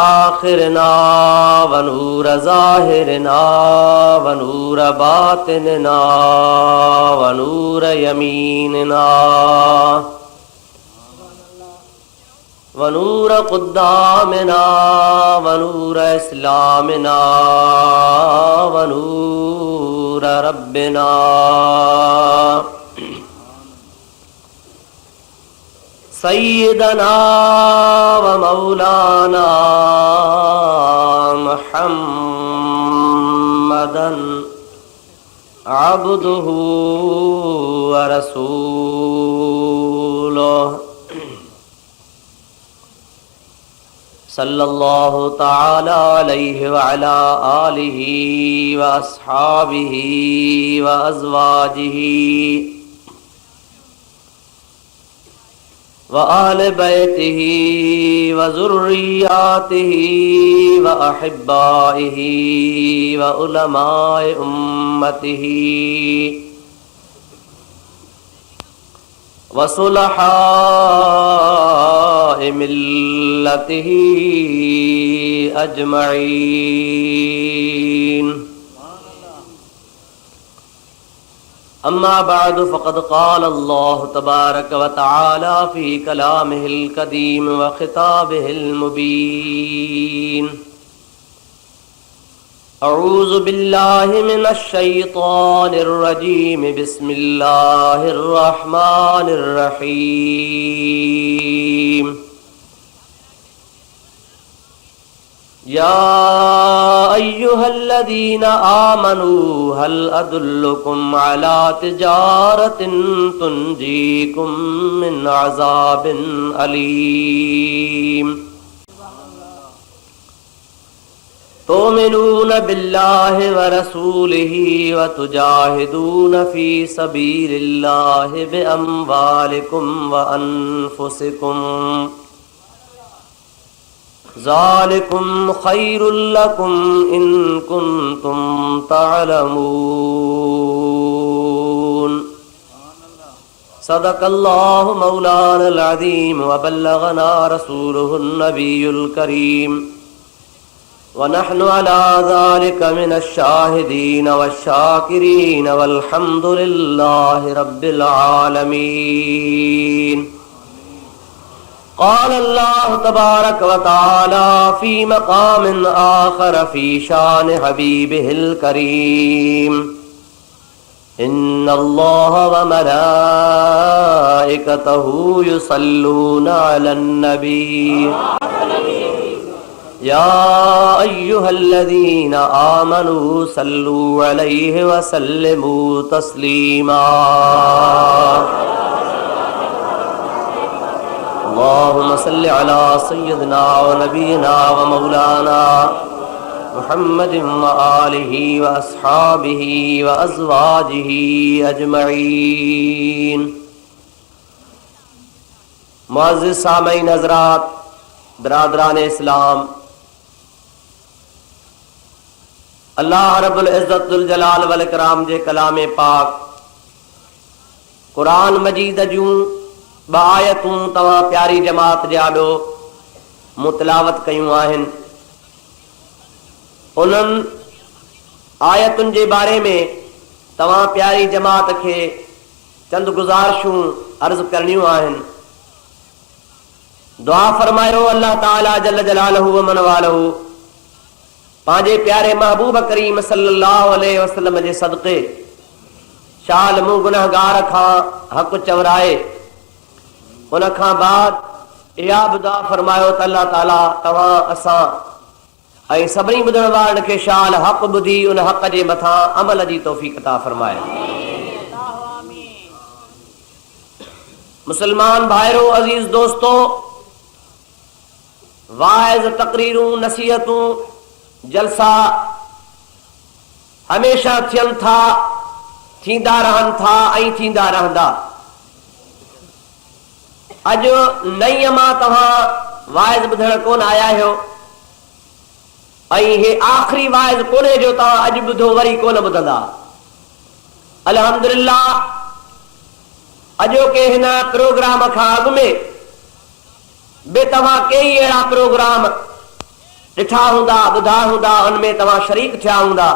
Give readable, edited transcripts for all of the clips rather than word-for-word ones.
आखिरना व नूर ज़ाहिरना व नूर बातिनना व नूर यमीनना व नूर क़ुद्दामिना व नूर इस्लामिना व नूर रब्बिना सय्यदना व मौलाना मुहम्मदन अब्दुहु व रसूलुहु सल्लल्लाहु तआला अलैहि व अला आलिहि व अस्हाबिहि व अज़वाजिहि व आले बैतिही व ज़ुर्रियातिही व अहिब्बाइही व उलमाए उम्मतिही व सुलहाए मिल्लतिही अजमईन। अम्मा बादु फ़क़द क़ाल अल्लाहु तबारक व तआला फ़ी कलामिहिल क़दीम व ख़िताबिहिल मुबीन। अऊज़ु बिल्लाहि मिनश शैतानिर रजीम। बिस्मिल्लाहिर रहमानिर रहीम। या अय्युहल्लज़ीना आमनू हल अदुल्लुकुम अला तिजारतिन तुंजीकुम मिन अज़ाबिन अलीम। तुमिनून बिल्लाहि व रसूलिही व तुजाहिदून फी सबीलिल्लाहि बिअम्वालिकुम व अनफुसिकुम ज़ालिकुम खैरुल लकुम इन कुन्तुम तअलमून। सदक़ल्लाहु मौलानल अज़ीम व बल्लगना रसूलुहुन नबियुल करीम व नहनु अला ज़ालिका मिनश शाहिदीन वश्शाकिरीन वल्हम्दुलिल्लाहि रब्बिल आलमीन। क़ाल अल्लाहु तबारक व तआला फ़ी मक़ामिन आख़र फ़ी शान हबीबिहिल करीम। इन्नल्लाह व मलाइकतहु युसल्लूना अलन नबी या अय्युहल्लज़ीना आमनू सल्लू अलैहि व सल्लिमू तस्लीमा। अल्लाहुम्मा सल्लि अला सय्यिदिना व नबीना व मौलाना मुहम्मदिन व आलिहि व अस्हाबिहि व अज़वाजिहि अजमईन। मुअज़्ज़िज़ सामीईन हज़रात, बिरादरान इस्लाम, अल्लाह रब्बुल इज़्ज़त ज़ुल जलाल वल इकराम जे कलाम पाक कुरान मजीद जूं बायतूं तव्हां प्यारी जमात जे आॾो मुतलावत कयूं आहिनि। उन्हनि आयतुनि जे बारे में तव्हां प्यारी जमात खे चंद गुज़ारिशूं अर्ज़ करणियूं आहिनि। दुआ फरमायो अल्लाह ताला जल जलालहु व मन वालहु पंहिंजे प्यारे महबूब करीम सल्लल्लाहु अलैहि वसल्लम जे सदक़े शाल मूं गुनहगार खां हक़ चवराए उन खां बाद इहा बि दुआ फरमायो त अल्लाह ताला तव्हां असां ऐं सभिनी ॿुधण वारनि खे शाल हक़ ॿुधी उन हक़ जे मथां अमल जी तौफ़ीक़ अता फरमाए। मुसलमान भाइरो, अज़ीज़ दोस्तो, वाइज़, तक़रीरूं, नसीहतूं, जलसा हमेशा थियनि था, थींदा रहनि था ऐं थींदा रहंदा। अॼु नईं मां तव्हां वाइज़ ॿुधण कोन आया आहियो ऐं हे आख़िरी वाइज़ कोन्हे जो तव्हां अॼु ॿुधो वरी कोन ॿुधंदा। अल्हम्दुलिल्लाह, अॼोके हिन प्रोग्राम खां अॻु में बि तव्हां कई अहिड़ा प्रोग्राम ॾिठा हूंदा, ॿुधा हूंदा, उनमें तव्हां शरीक थिया हूंदा।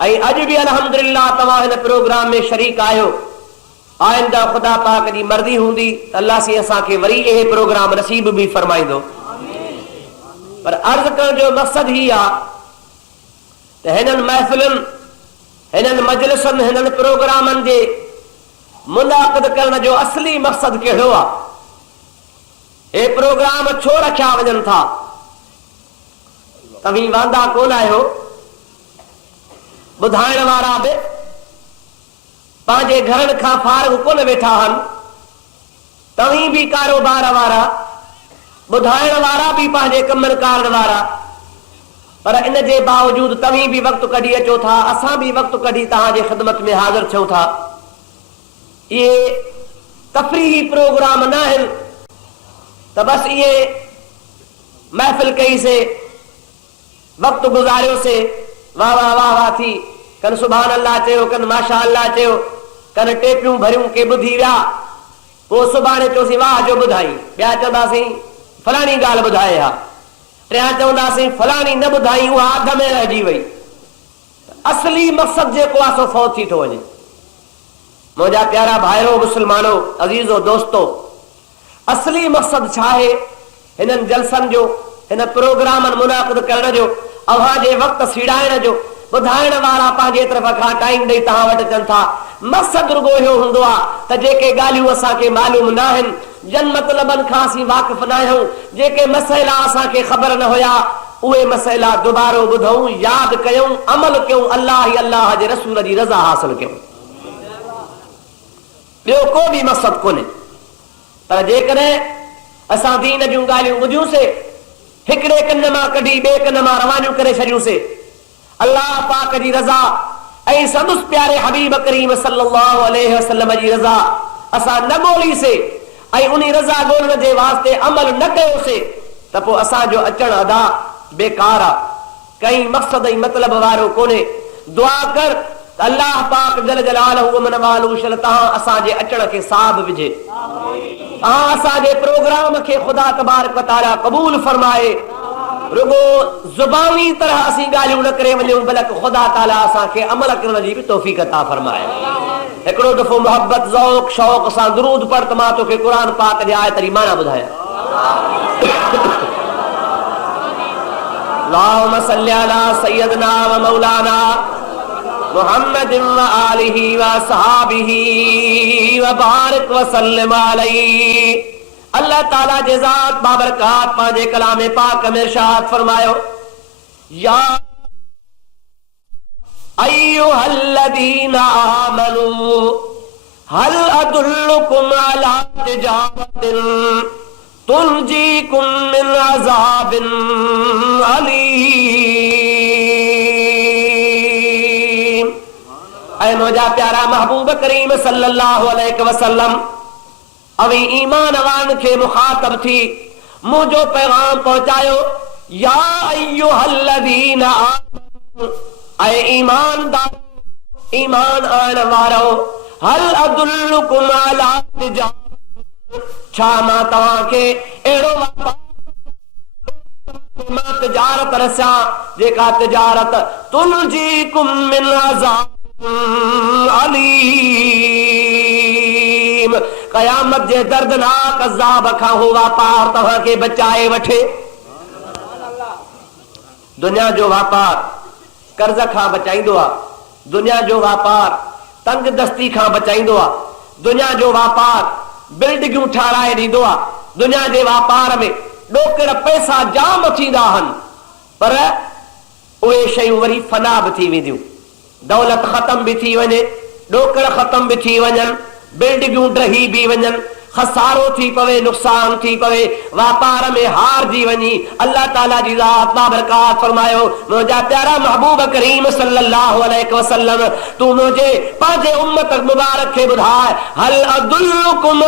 ऐं अॼु बि अल्हम्दुलिल्लाह तव्हां हिन प्रोग्राम में शरीक आहियो। आइंदा ख़ुदा पाक जी मर्ज़ी हूंदी त अल्लाह सी असांखे वरी इहे प्रोग्राम नसीब बि फरमाईंदो। पर अर्ज़ करण जो मक़सदु ही आहे त हिननि महफ़िलुनि, हिननि मजलिसनि, हिननि प्रोग्रामनि जे मुनाक़िद करण जो असली मक़सदु कहिड़ो आहे? हे प्रोग्राम छो रखिया वञनि था? तव्हीं वांदा कोन आहियो, ॿुधाइण वारा बि पंहिंजे घरनि खां फारिग कोन वेठा आहिनि, तव्हीं बि कारोबार वारा, ॿुधाइण वारा बि पंहिंजे कमनि कारण वारा, पर इन जे बावजूद तव्हीं बि वक़्तु कढी अचो था, असां बि वक़्तु कढी तव्हांजे ख़िदमत में हाज़िर थियूं था। इहे तफ़रीही प्रोग्राम न आहिनि त बसि इहे महफ़िल कईसीं, वक़्तु गुज़ारियोसीं, वाह वाह वाह वाह थी, कन सुभान अल्लाह चयो, कन माशा अल्लाह चयो, कन टेपियूं भरियूं के ॿुधी विया, पोइ सुभाणे चयोसीं वाह जो ॿुधाई, ॿिया चवंदासीं फलाणी ॻाल्हि ॿुधाए हा, टियां चवंदासीं फलाणी न ॿुधाई, उहा अध में रहिजी वई। असली मक़सदु जेको आहे सो फौत थी थो वञे। मुंहिंजा प्यारा भाइरो मुस्लमानो, अज़ीज़ो दोस्तो, असली मक़सदु छा आहे हिननि जलसनि जो, हिन प्रोग्रामनि मुनाक़िद करण जो, अव्हांजे वक़्तु सीड़ाइण जो? ॿुधाइण वारा पंहिंजे तरफ़ खां टाइम ॾेई तव्हां वटि अचनि था। मक़सदु रुॻो इहो हूंदो आहे त जेके ॻाल्हियूं असांखे मालूम न आहिनि, जन मतलबनि खां असीं वाक़िफ़ न आहियूं, जेके मसइला असांखे ख़बर न हुया, उहे मसइला दुबारो ॿुधूं, यादि कयूं, अमल कयूं, अल्लाह ई अल्लाह जे रसूल जी रज़ा हासिल कयूं। ॿियो को बि मक़सदु कोन्हे। पर जेकॾहिं असां दीन जूं ॻाल्हियूं ॿुधियूंसीं, हिकिड़े कन मां कढी ॿिए कन मां रवानियूं करे छॾियूंसीं, अल्लाह पाक जी रज़ा ऐं संदसि प्यारे हबीब करीम सल्लल्लाहु अलैहि वसल्लम जी रज़ा असां न ॻोल्हीसीं ऐं उन रज़ा ॻोल्हण जे वास्ते अमल न कयोसीं त पोइ असांजो अचणु अदा बेकार आहे, कई मक़सद ऐं मतिलब वारो कोन्हे। दुआ कर त अल्लाह पाक जल जलालहु मन वालहु शल तव्हां असांजे अचण खे साब विझे, तव्हां असांजे प्रोग्राम खे ख़ुदा तबारक व तआला क़बूल फरमाए। रुगो ज़ुबानी तरह असीं ॻाल्हियूं न करे वञूं, बल्कि ख़ुदा ताला असांखे अमल करण जी बि तौफ़ीक़ अता फरमाए। हिकिड़ो दफ़ो मोहब्बत ज़ौक़ शौक़ सां दुरूद पढ़ त मां तोखे क़ुर पाक जे आयत जी माना ॿुधायां। अल्लाहुम्मा सल्लि अला सय्यदना व मौलाना मुहम्मद व आलिहि व सहाबिहि व बारिक व सल्लिम अलैहि। अल्लाह ताला जे ज़ात बाबरकात पंहिंजे कलाम पाक में इरशाद फरमायो, या अय्युहल्लज़ीना आमनू हल अदुल्लुकुम अला तिजारतिन तुनजीकुम मिन अज़ाबिन अलीम। ऐ मुंहिंजा प्यारा महबूब करीम सल्लल्लाहु अलैहि वसल्लम, अवी ईमान वारनि खे मुखातब थी मुंहिंजो पैगाम पहुचायो, या अय्युहल्लज़ीना आमनू, ऐ ईमानदार, ईमान आणण वारो, हल अदुल्लुकुम अला तिजारतिन, छा मां तव्हांखे अहिड़ो मां तिजारत रसां जेका तिजारत तुनजीकुम मिन अज़ाबिन अलीम, क़यामत जे दर्दनाक अज़ाब खां हो वापार तव्हांखे बचाए वठे। दुनिया जो वापार कर्ज खां बचाईंदो आहे, दुनिया जो वापार तंग दस्ती खां बचाईंदो आहे, दुनिया जो वापार बिल्डिंगूं ठाराए ॾींदो आहे, दुनिया जे वापार में ॾोकिड़ पैसा जाम थींदा आहिनि, पर उहे शयूं वरी फना बि थी वेंदियूं, दौलत ख़तम बि थी वञे, ॾोकिड़ ख़तम बि थी वञनि, बिल्डिंगूं ढही बि वञनि, खसारो थी पवे, नुक़सान थी पवे, वापार में हार जी वञी। अल्लाह ताला जी ज़ात बाबरकात फरमायो, मुंहिंजा प्यारा महबूब करीम सल्लल्लाहु अलैहि वसल्लम, तू मुझे पंहिंजे उम्मत मुबारक खे ॿुधाए, हल अदुल्लुकुम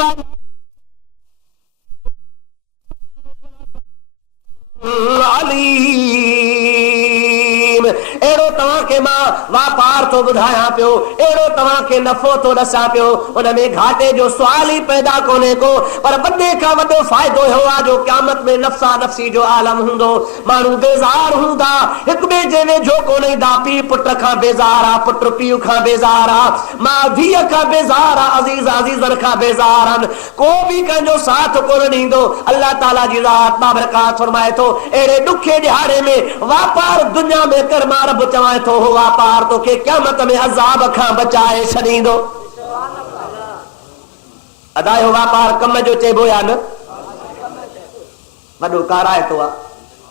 अलीम, अहिड़ो तव्हांखे तव्हांखे मां वापार थो ॿुधायां पियो, अहिड़ो तव्हांखे नफ़ो थो ॾसां पियो, उनमें घाटे जो सुवाल ई पैदा कोन्हे को। पर वॾे खां वॾो फ़ाइदो इहो आहे जो क़यामत में नफ़्सा नफ़्सी जो आलम हूंदो, माण्हू बेज़ार हूंदा, हिक ॿिए जे वेझो कोन ईंदा। पीउ पुट खां बेज़ार आहे, पुट पीउ खां बेज़ार आहे, मां धीअ खां बेज़ार आहे, अज़ीज़ अज़ीज़नि खां बेज़ार आहिनि, को बि कंहिंजो साथ कोन ॾींदो। अल्लाह ताला जी ज़ात बाबरकात फरमाए थो, अहिड़े ॾुखे ॾिहाड़े में वापार दुनिया में कर, मां रब चवां थो हो वापार तोखे क़यामत में अज़ाब खां बचाए छॾींदो। अदायो वापार कम जो चइबो या न? वॾो काराइतो आहे,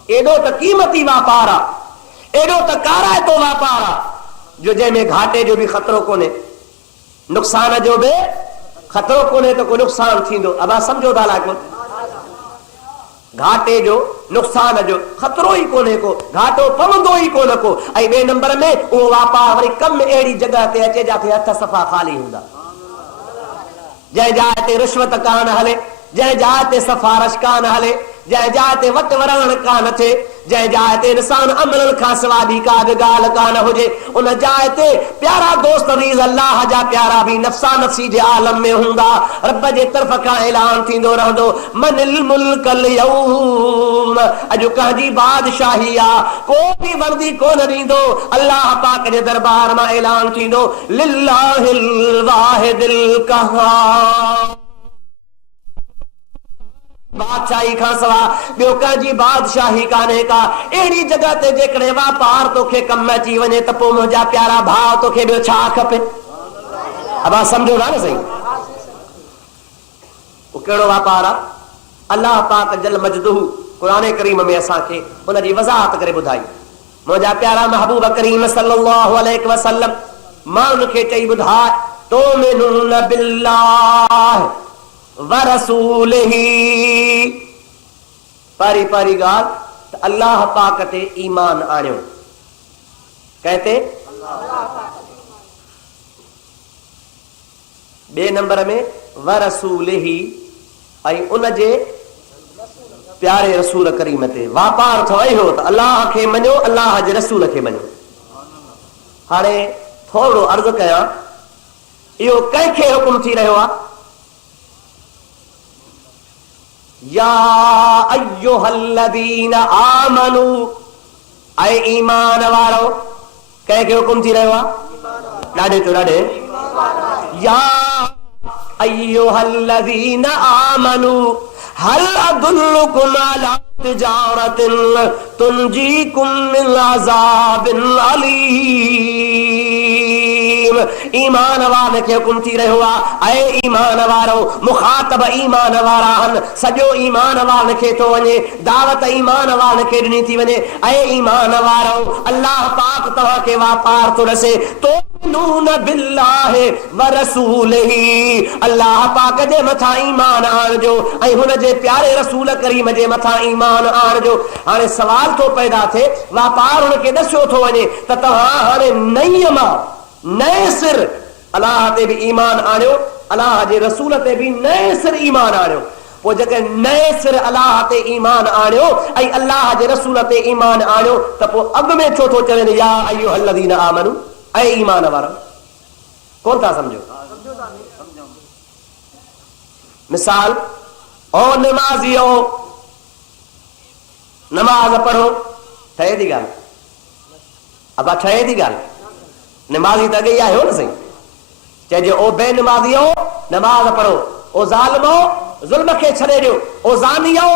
एॾो त क़ीमती वापार आहे, एॾो त काराइतो वापार आहे जो जंहिंमें घाटे जो बि ख़तरो कोन्हे, नुक़सान जो बि ख़तरो कोन्हे, त को नुक़सान थींदो। अबा सम्झो था लाइ कोन, घाटे जो नुक़सान जो ख़तरो ई कोन्हे को, घाटो पवंदो ई कोन को। ऐं ॿिए नंबर में उहो वापार वरी कम अहिड़ी जॻह ते अचे जिथे हथ सफ़ा ख़ाली हूंदा, जंहिं जाइ ते रिश्वत कान हले, जंहिं जाइ ते सिफारिश कान हले, जंहिं जाइ ते वट वरण कान थिए, जंहिं जाइ ते इंसान अमलनि खां सवाइ ॿी का बि ॻाल्हि कान हुजे, उन जाइ ते प्यारा दोस्त रीज़ अल्लाह जा प्यारा बि नफ़्सा नफ़्सी जे आलम में हूंदा। रब जे तरफ़ खां ऐलान थींदो रहंदो, मनिल मुल्कल यौम, अॼु कंहिंजी बादशाही आहे, को बि वर्दी कोन ॾींदो। अल्लाह पाक जे दरबार मां ऐलान थींदो, लिल्लाहिल वाहिदिल क़हार, बादशाही खां सवाइ ॿियो कंहिंजी बादशाही कान्हे का। अहिड़ी जॻह ते जेकॾहिं वापार तोखे कमु अची वञे त पोइ मुंहिंजा प्यारा भाउ तोखे ॿियो छा खपे? अबा सम्झो था न सही, उहो कहिड़ो वापार आहे? अल्लाह पाक जल मजदूह क़ुरान करीम में असांखे हुनजी वज़ाहत करे ॿुधाई। मुंहिंजा प्यारा महबूब करीम सल्लल्लाहु अलैहि वसल्लम माण्हुनि खे चई ॿुधाए, तुमिनून बिल्लाह वरसूलिही, पहिरीं पहिरीं ॻाल्हि त अल्लाह पाक ते ईमान आणियो। कहते ॿिए नंबर में वरसूलिही, ऐं उन जे प्यारे रसूल करीम ते वापार थियो इहो त अल्लाह खे मञो, अल्लाह जे रसूल खे मञो। हाणे थोरो अर्ज़ु कयां, इहो कंहिंखे हुकुम थी रहियो आहे? या अय्युहल्लज़ीन आमनू, ऐं ईमान वारो, कंहिंखे हुकुम थी रहियो आहे? ॾाढे तो ॾाढे, या अय्युहल्लज़ीन आमनू हल अदुल्लुकुम अला तिजारतिन तुंजीकुम मिन अज़ाबिन अलीम। ईमान वारनि खे हुकुम थी रहियो आहे, ऐं ईमान वारो, मुखातब ईमान वारा आहिनि, सॼो ईमान वारनि खे थो वञे, दावत ईमान वारनि खे ॾिनी थी वञे। ऐं ईमान वारो, अल्लाह पाक तव्हांखे वापार थो ॾसे, तुमिनून बिल्लाहि वरसूलिही, अल्लाह पाक जे मथां ईमान आणिजो ऐं हुन जे प्यारे रसूल करीम जे मथां ईमान आणिजो। हाणे सवाल थो पैदा थिए, वापार हुनखे ॾसियो थो वञे त तव्हां हाणे नईं मां नए सिर अल्लाह ते बि ईमान आणियो, अल्लाह जे रसूल ते बि नए सिर ईमान आणियो। पोइ जेके नए सिर अल्लाह ते ईमान आणियो ऐं अल्लाह जे रसूल ते ईमान आणियो, त पोइ अॻ में छो थो चवनि या अय्युहल्लज़ीन आमनू, ऐं ईमान वारा? कोन था सम्झो? मिसाल, ओ नमाज़ियो, नमाज पढ़ो, ठहे थी ॻाल्हि? अबा ठहे थी ॻाल्हि? नमाज़ी त अॻे ई आहियो न सही, चइजे ओ बेनमाज़ियो नमाज़ पढ़ो, ओ ज़ालिमो ज़ुल्म खे छॾे ॾियो, ओ ज़ानियो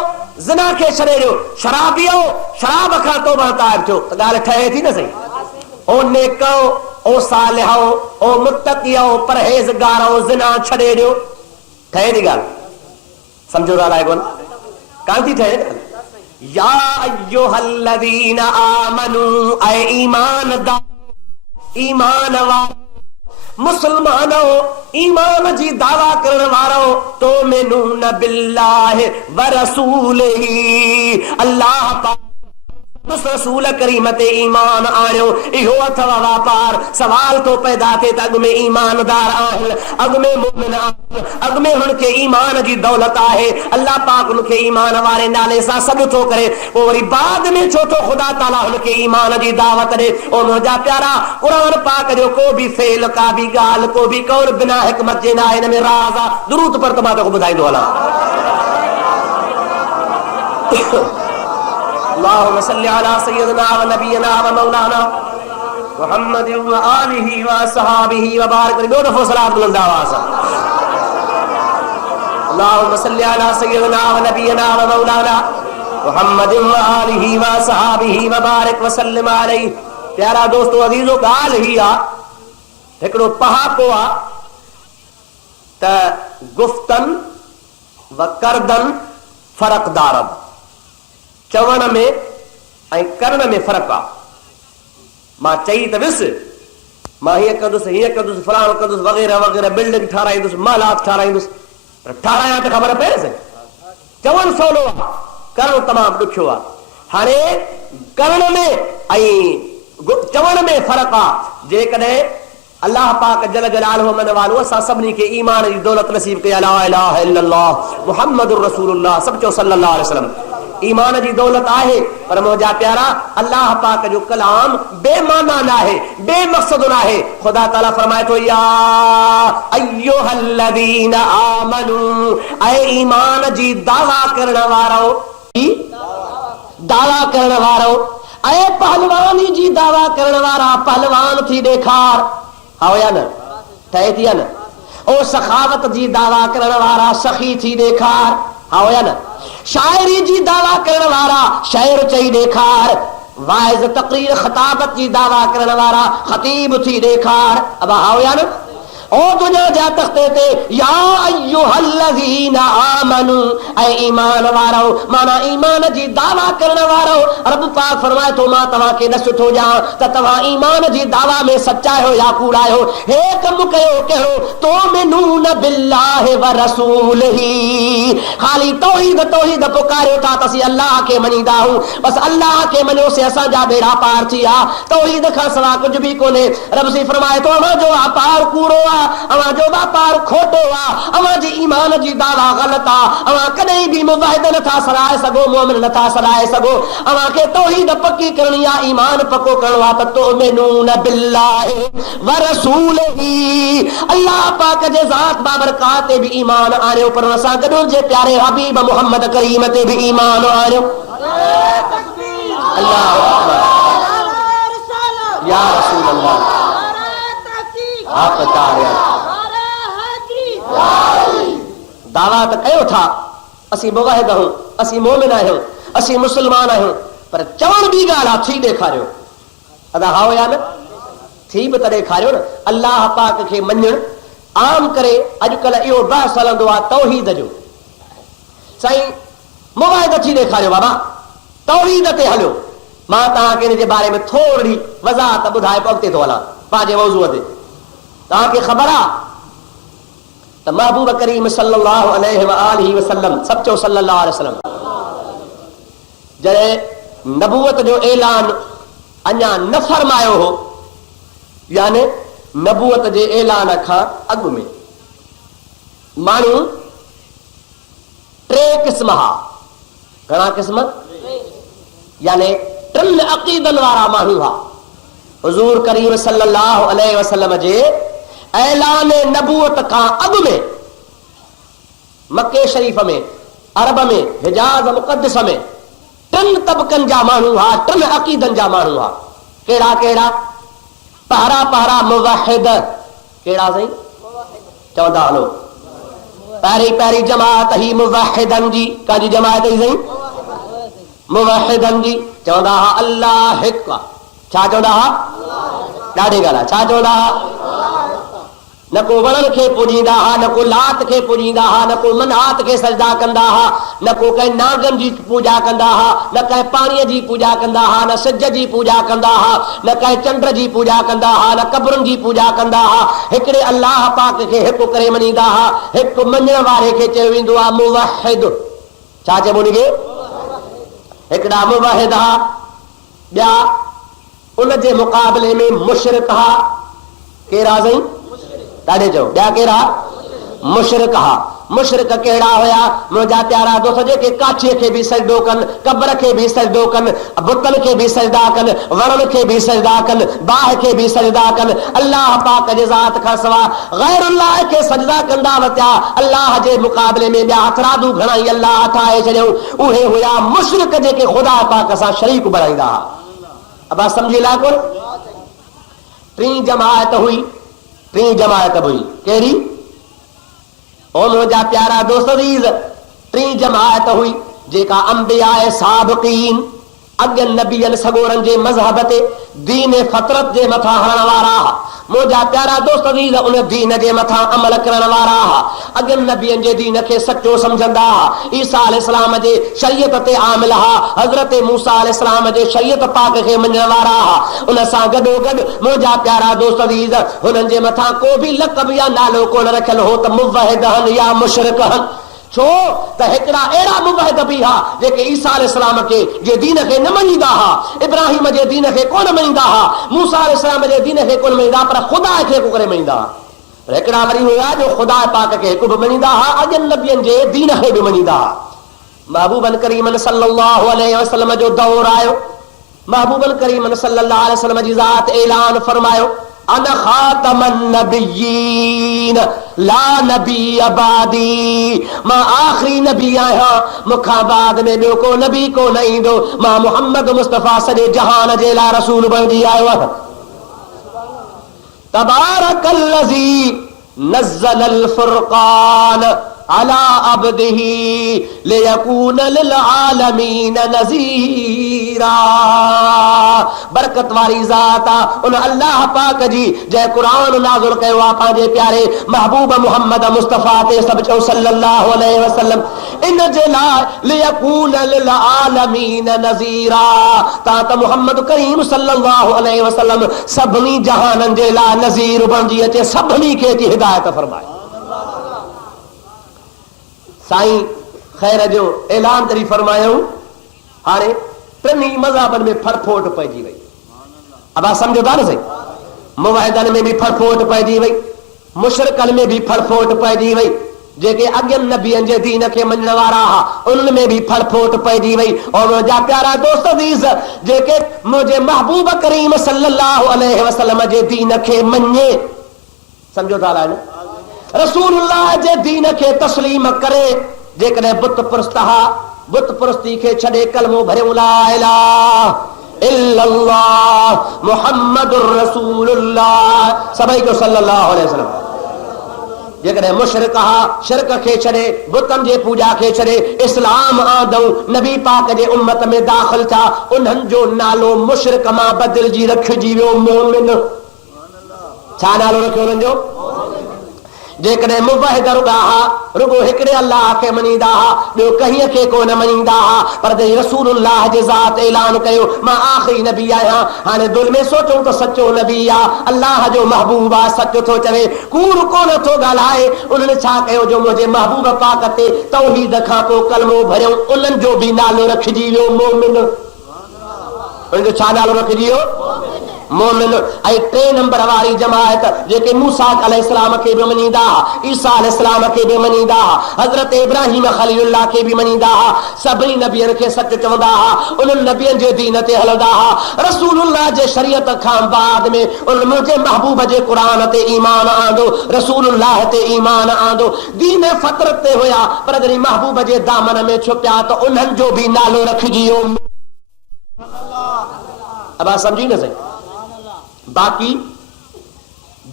ज़िना खे छॾे ॾियो, शराबियो शराब खां तौबा ताइब थियो, त ॻाल्हि ठहे थी न सही? ओ नेको, ओ सालिहो, ओ मुत्तक़ियो, परहेज़गारो, ज़िना छॾे ॾियो, ठहे थी ॻाल्हि? सम्झो था अलाए कोन? कान थी ठहे ॻाल्हि? या अय्युहल्लज़ीन आमनू, ऐं ईमानदार, ईमान वारो, मुसलमानो, ईमान जी दावा करण वारो, तुमिनून बिल्लाहि वरसूलिही, अल्लाह पाक रसूल करीम ते ईमान आणियो इहो अथव वापार। सवाल तो पैदा थे त अॻ में ईमानदार आहिनि, अॻ में मोमिन आहिनि, अॻ में हुनखे ईमान जी दौलत आहे। अल्लाह पाक हुनखे ईमान वारे नाले सां सॾु थो करे, पोइ वरी बाद में छो थो ख़ुदा ताला हुनखे ईमान जी दावत ॾे। ओ मुंहिंजा प्यारा, क़ुरान पाक जो को बि फेल, का बि ॻाल्हि, को बि कौल बिना हिकमत जे न आहे। हिन में राज़ आहे। दुरूद पर त मां तोखे ॿुधाईंदो हलां। अल्लाहुम्मा सल्लि अला सय्यिदिना व नबियना व मौलाना मुहम्मद व आलिहि व असहाबिहि व बारिक। दो दफ़ो सलात बुलंद आवाज़ सां। अल्लाहुम्मा सल्लि अला सय्यिदिना व नबियना व मौलाना मुहम्मद व आलिहि व असहाबिहि व बारिक व सल्लिम अलैहि। प्यारा दोस्तो अज़ीज़ो, ॻाल्हि ही आहे, हिकिड़ो पहाको आहे त गुफ़्तन व करदन फ़र्क़दारन, चवण में ऐं करण में फ़र्क़ु आहे। मां चई त वियुसि, मां हीअं कंदुसि, हीअं कंदुसि, फलाणो कंदुसि, वग़ैरह वग़ैरह, बिल्डिंग ठाराईंदुसि, महलात ठाराईंदुसि, पर ठारायां त ख़बर पएसि। चवणु सवलो आहे, करणु तमामु ॾुखियो आहे। हाणे करण में ऐं चवण में फ़र्क़ु आहे। जेकॾहिं अल्लाह पाक जल जलालहु मन वालो असां सभिनी खे ईमान जी दौलत नसीब कई। ला इलाहा इल्लल्लाह मुहम्मदुर रसूलुल्लाह, सब चओ सल्लल्लाहु अलैहि वसल्लम। ईमान जी दौलत आहे, पर मुंहिंजा प्यारा, अल्लाह पाक जो कलाम बेमाना न आहे, बेमक़सद न आहे। ख़ुदा ताला फरमाए थो, या अय्युहल्लज़ीना आमनू, ऐ ईमान जी दावा करण वारो, दावा करण वारो, ऐ पहलवानी जी दावा करण वारा, पहलवान थी ॾेखार। आओ या न, ठहे थी या न? ओ सखावत जी दावा करण वारा, सखी थी ॾेखार। आओ या न? शायरी जी दावा करण वारा, शायर चई ॾेखार। वाइज़ तक़रीर ख़ताबत जी दावा करण वारा, ख़तीब थी ॾेखार। अब आओ या न? ओ दुनिया जा तख्ते ते, या अय्युहल्लज़ीना आमनू, ऐ ईमान वारो, माना ईमान जी दावा करण वारो। रब पाक फरमाए थो, मां तव्हांखे न सुठो ॼाण त तव्हां ईमान जी दावा में सचा आहियो या कूड़ा आहियो। हे कमु कयो कहिड़ो, तुमिनून बिल्लाहि व रसूलिही, ख़ाली तौहीद तौहीद पुकारियो था त असीं अल्लाह खे मञींदा आहियूं, बसि अल्लाह खे मञियो से असांजा बेड़ा पार थी विया। तौहीद खां सवाइ कुझु बि कोन्हे। रब सी फरमाए थो, अव्हां जो वापार कूड़ो आहे, अवां जो वापार खोटो आहे, अवां जी ईमान जी दावा ग़लत आहे। अवां कॾहिं बि मुवाहिद नथा सराए सघो, मोमिन नथा सराए सघो। अवां खे तौहीद पक्की करणी आहे, ईमान पक्को करणो आहे त तुमिनून बिल्लाहि व रसूलिही, अल्लाह पाक जे ज़ात बाबरकात ते बि ईमान आणियो, पर हुन सां गॾु जे प्यारे हबीब मुहम्मद करीम ते बि ईमान आणियो। अल्लाह या रसूल अल्लाह, आप दावा त कयो था, असीं मुवाहिद आहियूं, असीं मोमिन आहियूं, असीं मुस्लमान आहियूं, पर चवण बि ॻाल्हि आहे, थी ॾेखारियो। अदा हाओ या न? थी बि त ॾेखारियो न। अल्लाह पाक खे मञणु आम करे अॼुकल्ह इहो बहस हलंदो आहे तौहीद जो। साईं मुवाहिद थी ॾेखारियो, बाबा तौहीद ते हलियो। मां तव्हांखे हिन जे बारे में थोरी वज़ाहत ॿुधाए पोइ अॻिते थो हलां पंहिंजे मौज़ूअ ते। तव्हांखे ख़बर आहे त महबूब करीम सल्लल्लाहु अलैहि व आलिहि वसल्लम, सब चओ सल्लल्लाहु अलैहि वसल्लम, जॾहिं नबूवत जो ऐलान अञा न फरमायो हो, यानी नबूवत जे ऐलान खां अॻु में माण्हू टे क़िस्म हा। घणा क़िस्म? यानी टिनि अक़ीदनि वारा माण्हू हा। हुज़ूर करीम सल्लल्लाहु अलैहि वसल्लम जे ऐलान नबूवत खां अॻु में मक्के शरीफ़ में, अरब में, हिजाज मुक़द्दस में टिनि तबक़नि जा माण्हू हा, टिनि अक़ीदनि जा माण्हू हा। कहिड़ा कहिड़ा? पहिरा पहिरा मुवहिद। कहिड़ा साईं? चवंदा हलो, पहिरीं पहिरीं जमात ही मुवहिदनि जी। काजी जमात ही साईं? मुवहिदनि जी। चवंदा हा अल्लाह हिकु आहे। छा चवंदा हा? ॾाढी ॻाल्हि आहे। छा चवंदा हा? न को वणनि खे पूॼींदा हा, न को लात खे पूॼींदा हा, न को मनात खे सजदा कंदा हा, न को कंहिं नागनि जी पूॼा कंदा हा, न कंहिं पाणीअ जी पूॼा कंदा हा, न सिज जी पूॼा कंदा हा, न कंहिं चंड जी पूॼा कंदा हा, न कब्रुनि जी पूॼा कंदा हा। हिकिड़े अल्लाह पाक खे हिकु करे मञींदा हा। हिकु मञण वारे खे चयो वेंदो आहे मुवहिद। छा चइबो हुनखे? हिकिड़ा मुवहिद हा, ॿिया उन जे मुक़ाबले में मुशरिक हा। कहिड़ा साईं? ॾाढे चओ ॿिया कहिड़ा? मुशरिक हा। मुशरिक कहिड़ा हुया? मुंहिंजा प्यारा दोस्त जेके काठीअ खे बि सजदो कनि, कब्र खे बि सजदो कनि, बुतनि खे बि सजदा कनि, वणनि खे बि सजदा कनि, बाहि खे बि सजदा कनि, अल्लाह पाक जे ज़ात खां सवाइ गैरुल्लाह खे सजदा कंदा वरिता। अल्लाह जे मुक़ाबले में ॿिया हथरादू घणाई अल्लाह ठाहे छॾियऊं। उहे हुया मुशरिक जेके ख़ुदा पाक सां शरीक बणाईंदा हुआ। अब सम्झी लाइ कोन? टी जमायत हुई, टी जमायत हुई। कहिड़ी? ओ मुंहिंजा प्यारा दोस्त अज़ीज़, टी जमायत हुई जेका अंबिया साबिक़ीन अॻियनि नबियनि सॻोरनि जे मज़हब ते दीन फ़तरत जे मथां हलण वारा। मुंहिंजा प्यारा दोस्त अज़ीज़, उन दीन जे मथां अमल करण वारा। अॻियनि नबियनि जे दीन खे सचो सम्झंदा। ईसा अलैहिस्सलाम जे शरीयत ते आमिल हा। हज़रत मूसा अलैहिस्सलाम जे शरीयत पाक खे मञण वारा। उन सां गॾोगॾु मुंहिंजा प्यारा दोस्त अज़ीज़, हुननि जे मथां को बि लक़ब या नालो कोन रखियल हो त मुवहिद हन या मुशरिक हन। छो त हिकिड़ा अहिड़ा मुवहिद बि हा जेके ईसा अलैहिस्सलाम खे जे दीन खे न मञींदा हा, इब्राहिम जे दीन खे कोन मञींदा हा, मूसा अलैहिस्सलाम जे दीन खे कोन मञींदा, पर ख़ुदा खे को करे मञींदा। पर हिकिड़ा वरी हुआ जो ख़ुदा पाक खे हिकु बि मञींदा हा, अॼु नबियनि जे दीन खे बि मञींदा हा। महबूबन करीमन सल्लल्लाहु अलैहि वसल्लम जो दौर आयो। महबूबन करीमन सल्लल्लाहु अलैहि वसल्लम जी ज़ात ऐलान फरमायो, अन खातमन नबिय्यीन ला नबी अबादी, मां आखिरी नबी आहियां, मूंखां बाद में ॿियो को नबी को न ईंदो। मां मोहम्मद मुस्तफ़ा सॼे जहान जे लाइ रसूल बणिजी आयो आहियां। तबारकल्लज़ी नज़्ज़लल फुरक़ान अला अब्दिही लियकून लिल आलमीन नज़ीरा। बरकत वारी ज़ात आहे उन अल्लाह पाक जी जंहिं क़ुरान नाज़िल कयो आहे पंहिंजे प्यारे महबूब मुहम्मद मुस्तफ़ा ते सभु चओ सल्लल्लाहु अलैहि वसल्लम। इन जे लाइ लियकून लिल आलमीन नज़ीरा, तव्हां त मुहम्मद करीम सल्लल्लाहु अलैहि वसल्लम सभिनी जहाननि जे लाइ नज़ीर बणिजी अचे, सभिनी खे थी हिदायत फरमाए। साईं ख़ैर जो ऐलान करी फरमायूं, हाणे टिनी मज़हबनि में फड़फोट पइजी वई। अब सम्झो था न सही? मुवहिदनि में बि फड़फोट पइजी वई, मुशरिकनि में बि फड़फोट पइजी वई, जेके अॻियनि नबियनि जे दीन खे मञण वारा हा उन्हनि में बि फड़फोट पइजी वई। और मुंहिंजा प्यारा दोस्त अज़ीज़, जेके मुंहिंजे महबूब करीम सल्लल्लाहु अलैहि वसल्लम जे दीन खे मञे, सम्झो था न, रसूलुल्लाह जे दीन खे तस्लीम करे, जेकॾहिं बुत परस्त हा, बुत परस्ती खे छॾे कलमो भरियो ला इलाहा इल्लल्लाह मुहम्मदुर रसूलुल्लाह सभई जो सल्लल्लाहु अलैहि वसल्लम। जेकॾहिं मुशरिक हा, शिरक खे छॾे, बुतनि जे पूजा खे छॾे, इस्लाम आंदऊं, नबी पाक जे उम्मत में दाख़िल थिया, उन्हनि जो नालो मुशरिक मां बदिलजी रखिजी वियो मोमिन। छा नालो रखियो उन्हनि जो? जेकॾहिं मुवहिद रुॻा हा, रुॻो हिकिड़े अल्लाह खे मञींदा हा, ॿियो कंहिं खे कोन मञींदा हा, पर जॾहिं रसूलुल्लाह जे ज़ात ऐलान कयो मां आख़िरी नबी आहियां, हाणे दिलि में सोचूं त सचो नबी आहे, अल्लाह जो महबूब आहे, सच थो चवे, कूड़ कोन थो ॻाल्हाए। उन्हनि छा कयो जो मुंहिंजे महबूब पाक ते तौहीद खां पोइ कलमो भरियऊं, उन्हनि जो बि नालो रखिजी वियो मोमिन। उन्हनि जो छा नालो रखिजी वियो? मोमिन। ऐं टे नंबर वारी जमायत जेके मूसा अलैहिस्सलाम खे बि मञींदा हा, ईसा अलैहिस्सलाम खे बि मञींदा हा, हज़रत इब्राहिम खलीलुल्लाह खे बि मञींदा हा, सभिनी नबियनि खे सच चवंदा हा, उन्हनि नबियनि जे दीन ते हलंदा हा। रसूलुल्लाह जे शरीयत खां बाद में उन्हनि मुंहिंजे महबूब जे क़ुरान ते ईमान आंदो, रसूलुल्लाह ते ईमान आंदो, दीन फ़तरत ते हुया, पर जॾहिं महबूब जे दामन में छुपिया त उन्हनि जो बि नालो रखिजी वियो। अब सम्झी न सही? बाक़ी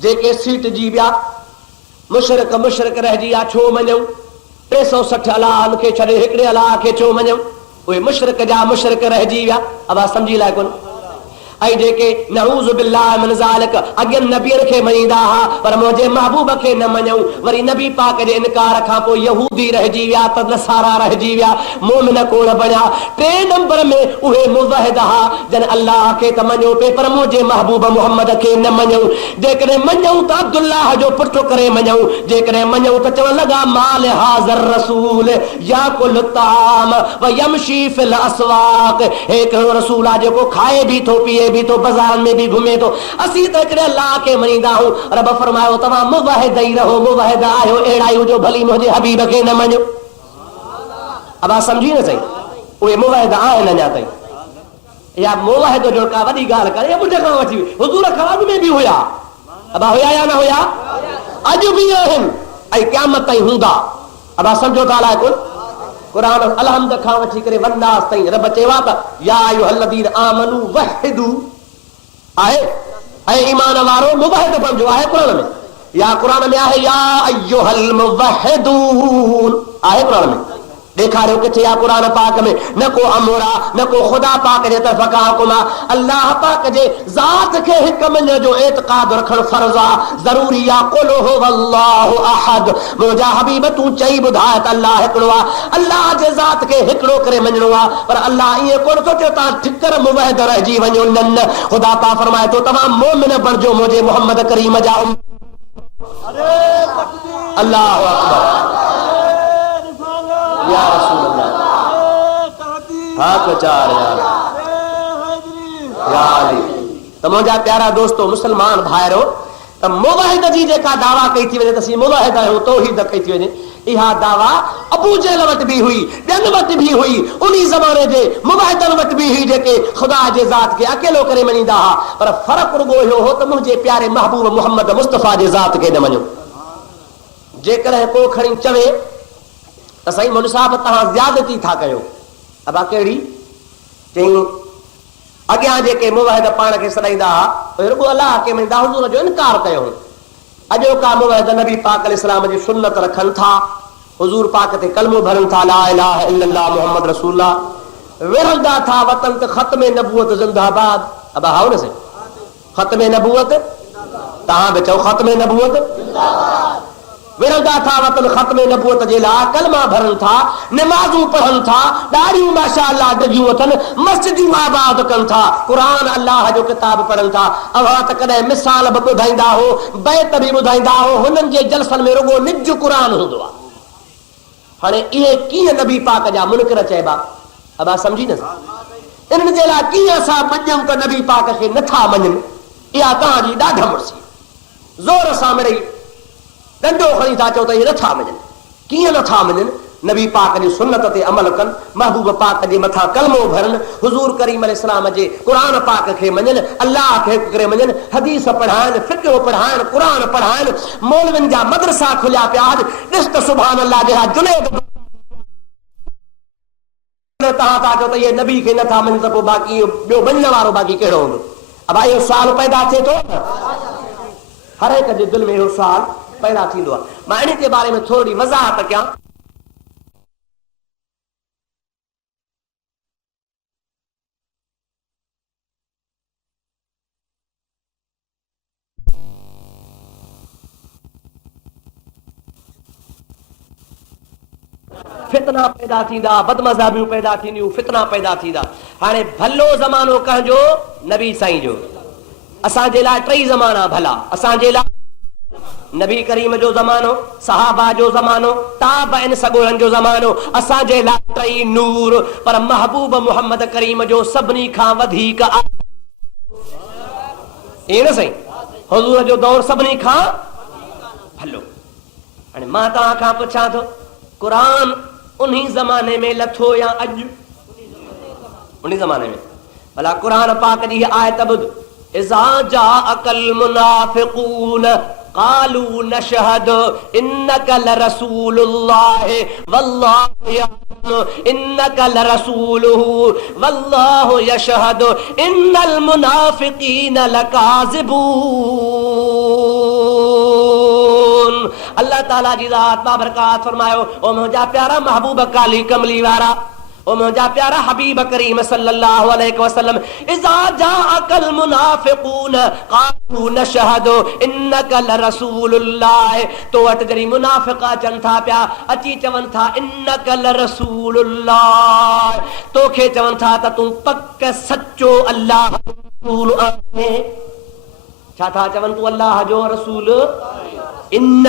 जेके सीट जी विया, मुशरिक मुशरिक रहिजी विया, छो मञूं? 360 अलाहनि खे छॾे हिकिड़े अलाह खे छो मञूं? उहे मुशरिक जा मुशरिक रहिजी विया। अब सम्झी लाइ कोन? ऐं जेके नऊज़ बिल्लाह मिन ज़ालिक अॻियनि नबियनि खे मञींदा हुआ पर मुंहिंजे महबूब खे न मञूं, वरी नबी पाक जे इनकार खां पोइ यहूदी रहिजी विया त नसारा रहिजी विया, मोमिन कोड़ बणिया। टे नंबर में उहे मुवहिद हुआ जन अल्लाह खे त मञो पे पर मुंहिंजे महबूब मुहम्मद खे न मञूं। जेकॾहिं मञूं त अब्दुल्लाह जो पुटु करे मञूं, जेकॾहिं मञूं त चवण लॻा माल हाज़र रसूल याकुल ताम व यमशी फिल अस्वाक, हिकिड़ो रसूल आहे जेको खाए भी थो पीए भी थो बाज़ारनि में भी घुमे थो। असीं त हिकिड़े अल्लाह खे मञींदा आहियूं। रब फरमायो तव्हां मुवहिद ई रहो, मुवहिद आहियो अहिड़ा आहियो जो भली मुंहिंजे हबीब खे न मञो। अब आप समझी न सही, उहे मुवहिद आहिनि अञा ताईं। या मुवहिद जो का वॾी ॻाल्हि करे ॿुढ खां वठी हुज़ूर खां अॻु में बि हुया, अब हुया या न हुया, अॼु बि आहिनि ऐं क़यामत ताईं हूंदा। अब सम्झो था अलाए कुल क़ुरान अलहम्द खां वठी करे वन्नास ताईं रब चयो आहे त या अय्युहल्लज़ीन आमनू वहिदू आहे ऐं ईमान वारो मुवहिद बणिजो आहे क़ुरान में। या क़ुरान में आहे या अय्युहल मुवहिदून आहे क़ुरान में। ॾेखारियो किथे आहे क़ुरान पाक में? न को अमर आहे न को ख़ुदा पाक जे तरफ़ खां हुकुम आहे। अल्लाह पाक जे ज़ात खे हिकु मञण जो एतिक़ाद रखणु फ़र्ज़ आहे, ज़रूरी आहे। क़ुल हुवल्लाहु अहद, मुंहिंजा हबीब तूं चई ॿुधाए त अल्लाह हिकिड़ो आहे। अल्लाह जे ज़ात खे हिकिड़ो करे मञणो आहे, पर अल्लाह ईअं कोन थो चए तव्हां ठिकर मुवहिद रहिजी वञो। न, ख़ुदा पाक फरमाए थो तव्हां मोमिन बणिजो मुंहिंजे मुहम्मद करीम जा। अल्लाहु अकबर या रसूल अल्लाह हक चार या अली। त मुंहिंजा प्यारा दोस्तो मुस्लमान भाइरो, त मुवहिद जी जेका दावा कई थी वञे त असीं मुवहिद आहियूं, तौहीद कई थी वञे, इहा दावा अबू जहल वटि बि हुई, ॿियनि वटि बि हुई, उन ज़माने जे मुवहिदनि वटि बि हुई जेके ख़ुदा जे ज़ात खे अकेलो करे मञींदा हुआ। पर फ़र्क़ु रुॻो इहो हो त मुंहिंजे प्यारे महबूब मुहम्मद मुस्तफ़ा जे ज़ात खे न मञो। जेकॾहिं को खणी चवे त साईं मौलवी साहब तव्हां ज़्यादती था कयो, अबा कहिड़ी चई अॻियां जेके मुवहिद पाण खे सॾाईंदा हुआ रुॻो अलाह खे मञींदा, हुज़ूर जो इनकार कयो। अॼोका मुवहिद नबी पाक अलैहिस्सलाम जी सुन्नत रखनि था, हुज़ूर पाक ते कलमो भरनि था, ला इलाहा इल्लल्लाह मुहम्मद रसूलुल्लाह, विरंदा था वतन ते ख़त्मे नबूवत ज़िंदाबाद। अब हाओ न से ख़त्मे नबूवत, तव्हां बि चओ ख़त्मे नबूवत ज़िंदाबाद। विरंदा था वतन ख़त्मे नबूवत जे लाइ, कलमा भरनि था, नमाज़ूं पढ़नि था, ॾाढियूं माशाअल्लाह डगियूं अथनि, मस्जिदूं आबाद कनि था, क़ुरान अल्लाह जो किताब पढ़नि था। अव्हां त कॾहिं मिसाल बि ॿुधाईंदा हो, बैत बि ॿुधाईंदा हो, हुननि जे जलसनि में रुॻो निज क़ुरान हूंदो आहे। हाणे इहे कीअं नबी पाक जा मुनकिर चइबा? अब सम्झी न, इन्हनि जे लाइ कीअं असां मञूं त नबी पाक खे नथा मञनि? इहा तव्हांजी ॾाढा मुर्सी ज़ोर सां मिड़ई डंडो खणी था चओ त इहे नथा मञनि। कीअं नथा मञनि? नबी पाक जी सुन्नत ते अमल कनि, महबूब पाक जे मथां कलमो भरनि, हुज़ूर करीम अलैहिस्सलाम जे क़ुरान पाक खे मञनि, अल्लाह खे करे मञनि, हदीस पढ़ाइनि, फिक़्ह पढ़ाइनि, क़ुरान पढ़ाइनि, मौलवियुनि जा मदरसा खुलिया पिया। ॾिस त सुभान अल्लाह जहिड़ा जुनैद तव्हां था चओ त इहे नबी खे नथा मञनि त पोइ बाक़ी ॿियो मञण वारो बाक़ी कहिड़ो हूंदो? अब इहो सुवाल पैदा थिए थो, हर हिक जे दिलि में इहो सुवाल पैदा थींदो आहे। मां इन जे बारे में थोरी वज़ाहत कयां। फितना पैदा थींदा, बदमज़हबियूं पैदा थींदियूं, फितना पैदा थींदा। हाणे भलो ज़मानो कंहिंजो? नबी साईं जो। असांजे लाइ टई ज़माना भला, असांजे लाइ नबी करीम जो ज़मानो, सहाबा जो ज़मानो, ताबईन सॻोड़नि जो ज़मानो, असांजे लाइ टई नूर। पर महबूब मुहम्मद करीम जो सभिनी खां वधीक ईअं न साईं, हुज़ूर जो दौर सभिनी खां भलो। हाणे मां तव्हां खां पुछां थो, क़ुरान उन्ही ज़माने में लथो या अॼु? उन्ही ज़माने में। भला क़ुरान पाक जी आयत ॿुध, इज़ा जाअकल मुनाफ़िक़ून क़ालू नशहदु इन्नका लरसूलुल्लाह वल्लाहु यअलमु इन्नका लरसूलुहु वल्लाहु यशहदु इन्नल मुनाफ़िक़ीन लकाज़िबून। अल्लाह ताला जी ज़ात बाबरकात फरमायो, ओ मुंहिंजा प्यारा महबूब काली कमली वारा, ओ मुंहिंजा प्यारा हबीब करीम सल्लल्लाहु अलैहि वसल्लम इज़ा जाअकल मुनाफिकून क़ालू नशहदु इन्नका लरसूलुल्लाह तो वट जरी मुनाफिक अचन था पिया अची चवन था इन्नका लरसूलुल्लाह तोखे चवन था त तू पक सच्चो अल्लाह रसूल आहे छा था चवन तू अल्लाह जो रसूल इन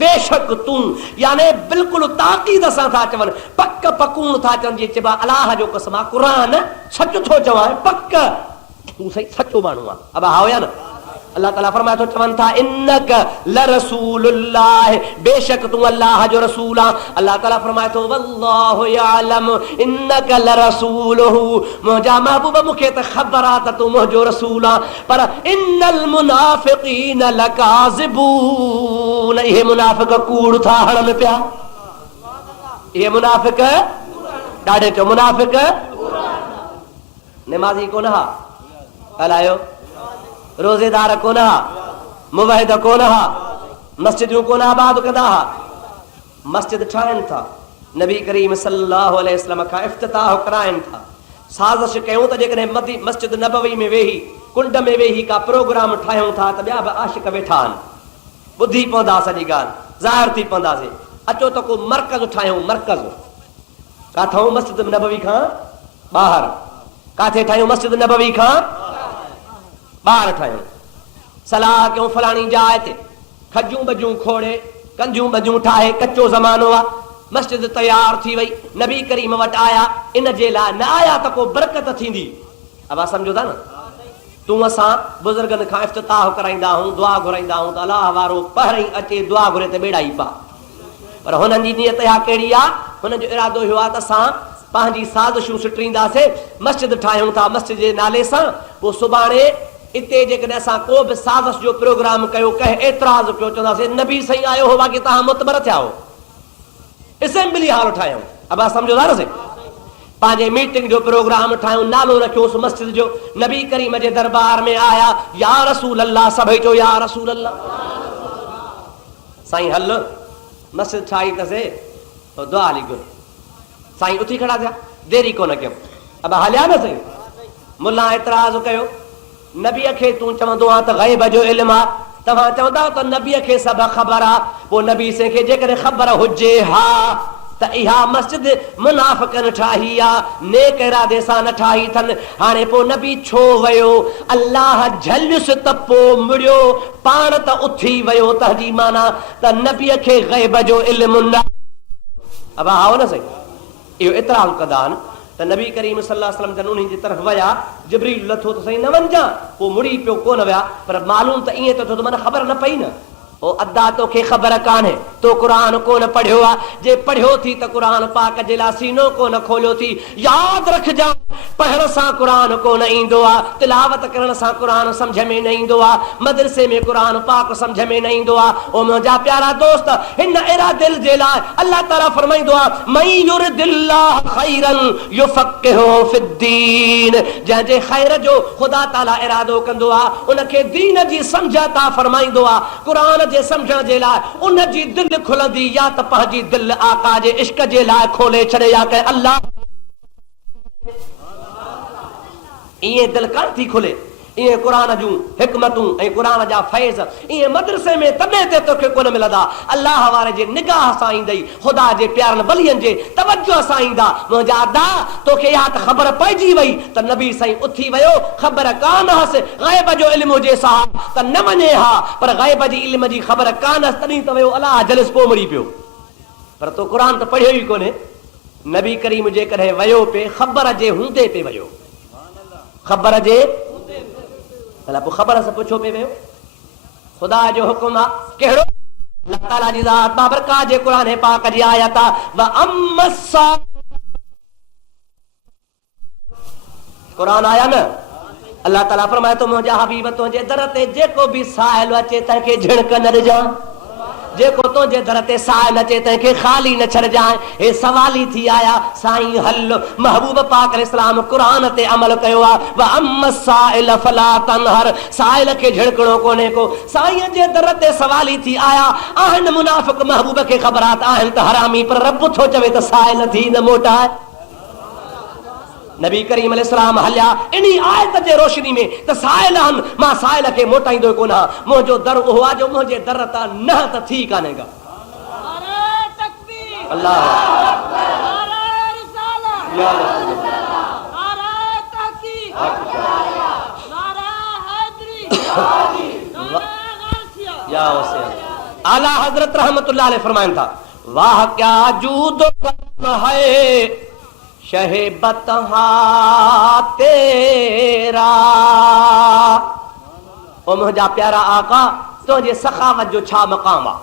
बेशक तू यानी बिल्कुल ताकीद सां था चवन पक पकून था चवन जी चइबा अल्लाह जो कसम आहे क़ुरान सच थो चवां पक तू सही सचो माण्हू आहे अब हा या न अल्लाह ताला फरमाए थो चवन था इन्नक लरसूलुल्लाह बेशक तू अल्लाह जो रसूल आहे अल्लाह ताला फरमाए थो वल्लाहु यअलम इन्नक लरसूलुहु मुंहिंजा महबूब मूंखे त ख़बर आहे त तू मुंहिंजो रसूल आहे पर इन्नल मुनाफिकीन लकाज़िबून इहे मुनाफिक कूड़ था हणन पिया इहे मुनाफिक ॾाढे चो मुनाफिक नमाज़ी कोन हा ॻाल्हायो रोज़ेदार कोन हा मुवहिद कोन हा मस्जिदूं कोन आबाद कंदा हा मस्जिद ठाहिनि था नबी करीम सल्लल्लाहु अलैहि वसल्लम खां इफ्तिताह कराइनि था साज़िश कयूं त जेकॾहिं मस्जिद नबवी में वेही कुंड में वेही का प्रोग्राम ठाहियूं था त ॿिया बि आशिक वेठा आहिनि ॿुधी पवंदा सॼी ॻाल्हि ज़ाहिर थी पवंदासीं अचो त को मर्कज़ ठाहियूं मर्कज़ काथऊं मस्जिद नबवी खां ॿाहिरि काथे ठाहियूं मस्जिद नबवी खां ॿाहिरि ठाहियूं सलाह कयूं फलाणी जाइ ते खजूं बजूं खोड़े कंजूं बजूं ठाहे कचो ज़मानो आहे मस्जिद तयार थी वई नबी करीम वटि आया इन जे लाइ न आया त को बरकत थींदी अब सम्झो था न तूं असां बुज़ुर्गनि खां इफ्तिताह कराईंदा आहियूं दुआ घुराईंदा आहियूं त अलाह वारो पहिरीं अचे दुआ घुरे त ॿेड़ा ई पा पर हुननि जी नियत इहा कहिड़ी आहे हुननि जो इरादो इहो आहे त असां पंहिंजी साज़िशूं सिटींदासीं मस्जिद ठाहियूं था मस्जिद जे नाले सां पोइ सुभाणे इते जेकॾहिं असां को बि साज़िश जो प्रोग्राम कयो कंहिं एतिराज़ कयो चवंदासीं नबी साईं आयो हो बाक़ी तव्हां मुतबर थिया हो असेंबली हाल ठाहियूं अब सम्झो था न साईं पंहिंजे मीटिंग जो प्रोग्राम ठाहियूं नालो रखियोसि मस्जिद जो नबी करीम जे दरबार में आया या रसूल अल्लाह सभई चयो या रसूल अल्लाह साईं हल मस्जिद ठाही अथसि दुआ हली घुर साईं उथी खड़ा थिया देरी कोन कयूं अब हलिया न साईं मुला एतिराज़ कयो नबीअ खे तूं चवंदो आहे त ग़ैब जो इल्मु आहे तव्हां चवंदा त नबीअ खे सभु ख़बर आहे पोइ नबी साईं खे जेकॾहिं ख़बर हुजे हा त इहा मस्जिद मुनाफ़िकनि ठाही आहे नेक इरादे सां न ठाही अथनि हाणे पोइ नबी छो वियो अल्लाह झलियुसि त पोइ मुड़ियो पाण त उथी वियो तंहिंजी माना त नबीअ खे ग़ैब जो इल्मु न अब आओ न साईं इहो एतिराज़ कंदा आहिनि त नबी करीम सल्लल्लाहु अलैहि वसल्लम जन उन्हनि जी तरफ़ विया जिब्रील लथो त सही न वञा पोइ मुड़ी पियो कोन विया पर मालूम त ईअं त थियो त माना ख़बर न पई न ओ अदा तोखे ख़बर कान्हे तो क़ुरान कोन पढ़ियो आहे जे पढ़ियो थी त क़ुरान पाक जे लाइ सीनो कोन खोलियो थी यादि रखजां पढ़ण सां क़ुरान कोन ईंदो आहे तिलावत करण सां क़ुरान सम्झ में न ईंदो आहे मदरसे में क़ुरान पाक सम्झ में न ईंदो आहे ओ मुंहिंजा प्यारा दोस्त हिन अहिड़ा दिल जे लाइ अल्लाह ताला फरमाईंदो आहे मई युरिदिल्लाह खैरन युफक्किहु फिद्दीन जंहिंजे ख़ैर जो ख़ुदा ताला इरादो कंदो आहे उनखे दीन जी सम्झ अता फरमाईंदो आहे क़ुरान जे समझण जे लाइ उन जी दिलि खुलंदी या त पंहिंजी दिलि आका जे इश्क जे लाइ खोले छॾे या कंहिं अल्लाह ईअं दिलि कान थी खुले ईअं क़ुरान जूं हिकमतूं ऐं क़ुरान जा फैज़ ईअं मदरसे में तॾहिं ते तोखे कोन मिलंदा अल्लाह वारे जे निगाह सां ईंदई ख़ुदा जे प्यारनि वलियनि जे तवजो सां ईंदा मुंहिंजा अदा तोखे इहा त ख़बर पइजी वई त नबी साईं उथी वियो ख़बर कान हुअसि ग़ैब जो इल्मु हुजे सा त न वञे हा पर ग़ैब जी इल्म जी ख़बर कान हुअसि तॾहिं त वियो अलाह जलिस पोइ मुड़ी पियो पर तो क़ुरान त पढ़ियो ई कोन्हे नबी करीम जेकॾहिं वियो पे ख़बर जे हूंदे पे वियो ख़बर जे अल्लाह पोइ ख़बर सां पुछो पे वियो ख़ुदा जो हुकुम आहे कहिड़ो अल्लाह ताला जी ज़ात बाबरकात जे क़ुरान पाक जी आयत आहे व अम्मसा क़ुरान आया न अल्लाह ताला फरमाए थो मुंहिंजा हबीब तुंहिंजे दर ते जेको बि साहिल अचे तंहिंखे झिड़क न ॾिजां जेको तुंहिंजे दर ते साए न अचे तंहिंखे ख़ाली न छॾजांइ। हे सवाली थी आया साईं हल महबूब पाक इस्लाम क़ुरान ते अमल कयो आहे। व अम्मा साइल फला तनहर, साइल खे झिड़कणो कोन्हे को। साईं जे दर ते सवाली थी आया आहिनि मुनाफ़िक़, महबूब खे ख़बरात आहिनि त हरामी, पर रब थो चवे त साइल थी न मोटाए। नबी करीम अलैहिस्सलाम हलिया इन्ही आयत जे रोशनी में त साइल हन, मां साइल खे मोटाईंदो कोन आहियां। मुंहिंजो दर उहो आहे जो मुंहिंजे दर तां न त थी कान्हे का। अल्लाह आला हजरत रहमतुल्लाह अलैह फरमाइन था, वाह क्या जूद है शहे बतहा तेरा। ओ मुंहिंजा प्यारा आका, तुंहिंजे सखावत जो छा मक़ाम आहे,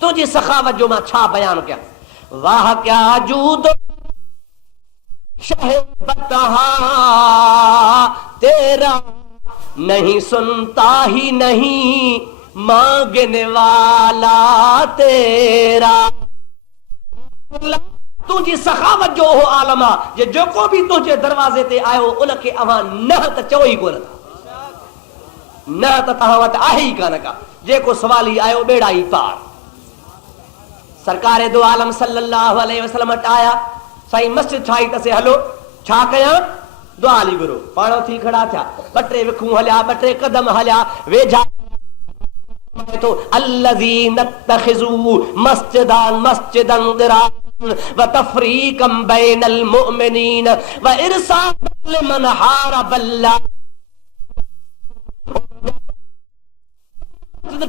तुंहिंजी सखावत जो मां छा बयान कयां। वाह क्या जूद शहे बतहा तेरा, नहीं सुनता ही नहीं मांगने वाला तेरा। तुझी सखावत जो हो आलम आहे जे जेको बि तुंहिंजे दरवाज़े ते आयो उनखे अवां न त चओ ई कोन था, न त तव्हां वटि आहे ई कान का। जेको सवाली आयो बेड़ा ई पार। सरकार दो आलम सल्लल्लाहु अलैहि वसल्लम वटि आया, साईं मस्जिद ठाही तसे, हलो छा कयां, दुआ हली घुरो। पाण थी खड़ा थिया, ॿ टे विखूं हलिया, ॿ टे कदम हलिया, वेझा तो अल्लज़ीन तख़िज़ू मस्जिदन मस्जिदन दिरारन व तफ़रीक़न बैनल मुअमिनीन व इरसादन लिमन हारबल्लाह।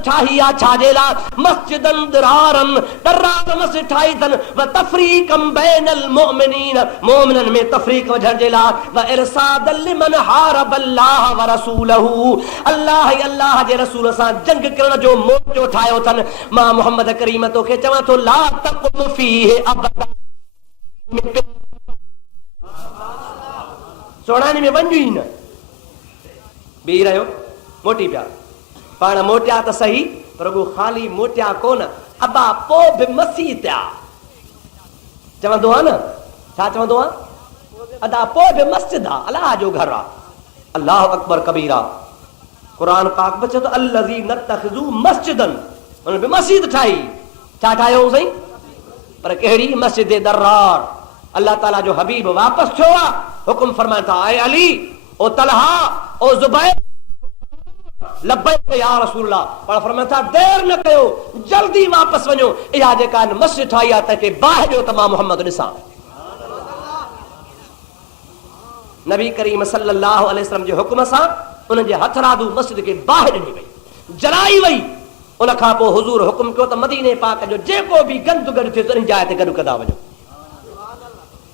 ठाही आ छाजे ला, मस्जिदन दिरारन, दरार मस्जिद ठाही अथनि, व तफ़रीक़न बैनल मुअमिनीन, मोमिनन में तफ़रीक़ वझण जे लाइ, व इरसादन लिमन हारबल्लाह व रसूलहू, अल्लाह ऐं अल्लाह जे रसूल सां जंग करण जो मोर्चो ठाहियो अथनि। मां मोहम्मद करीम तोखे चवां थो, ला तक़ुम फ़ीहि अबदा, सोणानी में वञ ई न, बीही रहियो, मोटी पिया। पाण मोटिया त सही, पर वो ख़ाली मोटिया कोन, अबा पो बि मसीह त्या चवंदो आहे न, छा चवंदो आहे, अदा पो बि मस्जिद आहे, अलाह जो घर आहे। अल्लाह अकबर कबीरा। क़ुरान पाक बचे तो अल्लज़ीन तख़िज़ू मस्जिदन, उन बि मस्जिद ठाही। छा ठाहियो साईं, पर कहिड़ी मस्जिद दर्रार। अल्लाह ताला जो हबीब वापसि थियो आहे, हुकुम फरमाइनि था, ऐ अली, ओ तलहा, ओ ज़ुबैर, लब्बैक या रसूलल्लाह। पर फरमाइनि था देर न कयो, जल्दी वापसि वञो। इहा जेका मस्जिद ठाही आहे तंहिंखे बाहि ॾियो त मां मोहम्मद ॾिसां। नबी करीम सल्लल्लाहु अलैहि वसल्लम जे हुकुम सां उन जे हथरादू मस्जिद खे बाहि ॾिनी वई, जलाई वई। उन खां पोइ हुज़ूर हुकुम कयो त मदीने पाक जो जेको बि गंद गॾु थिए उन जाइ ते गॾु कंदा वञो।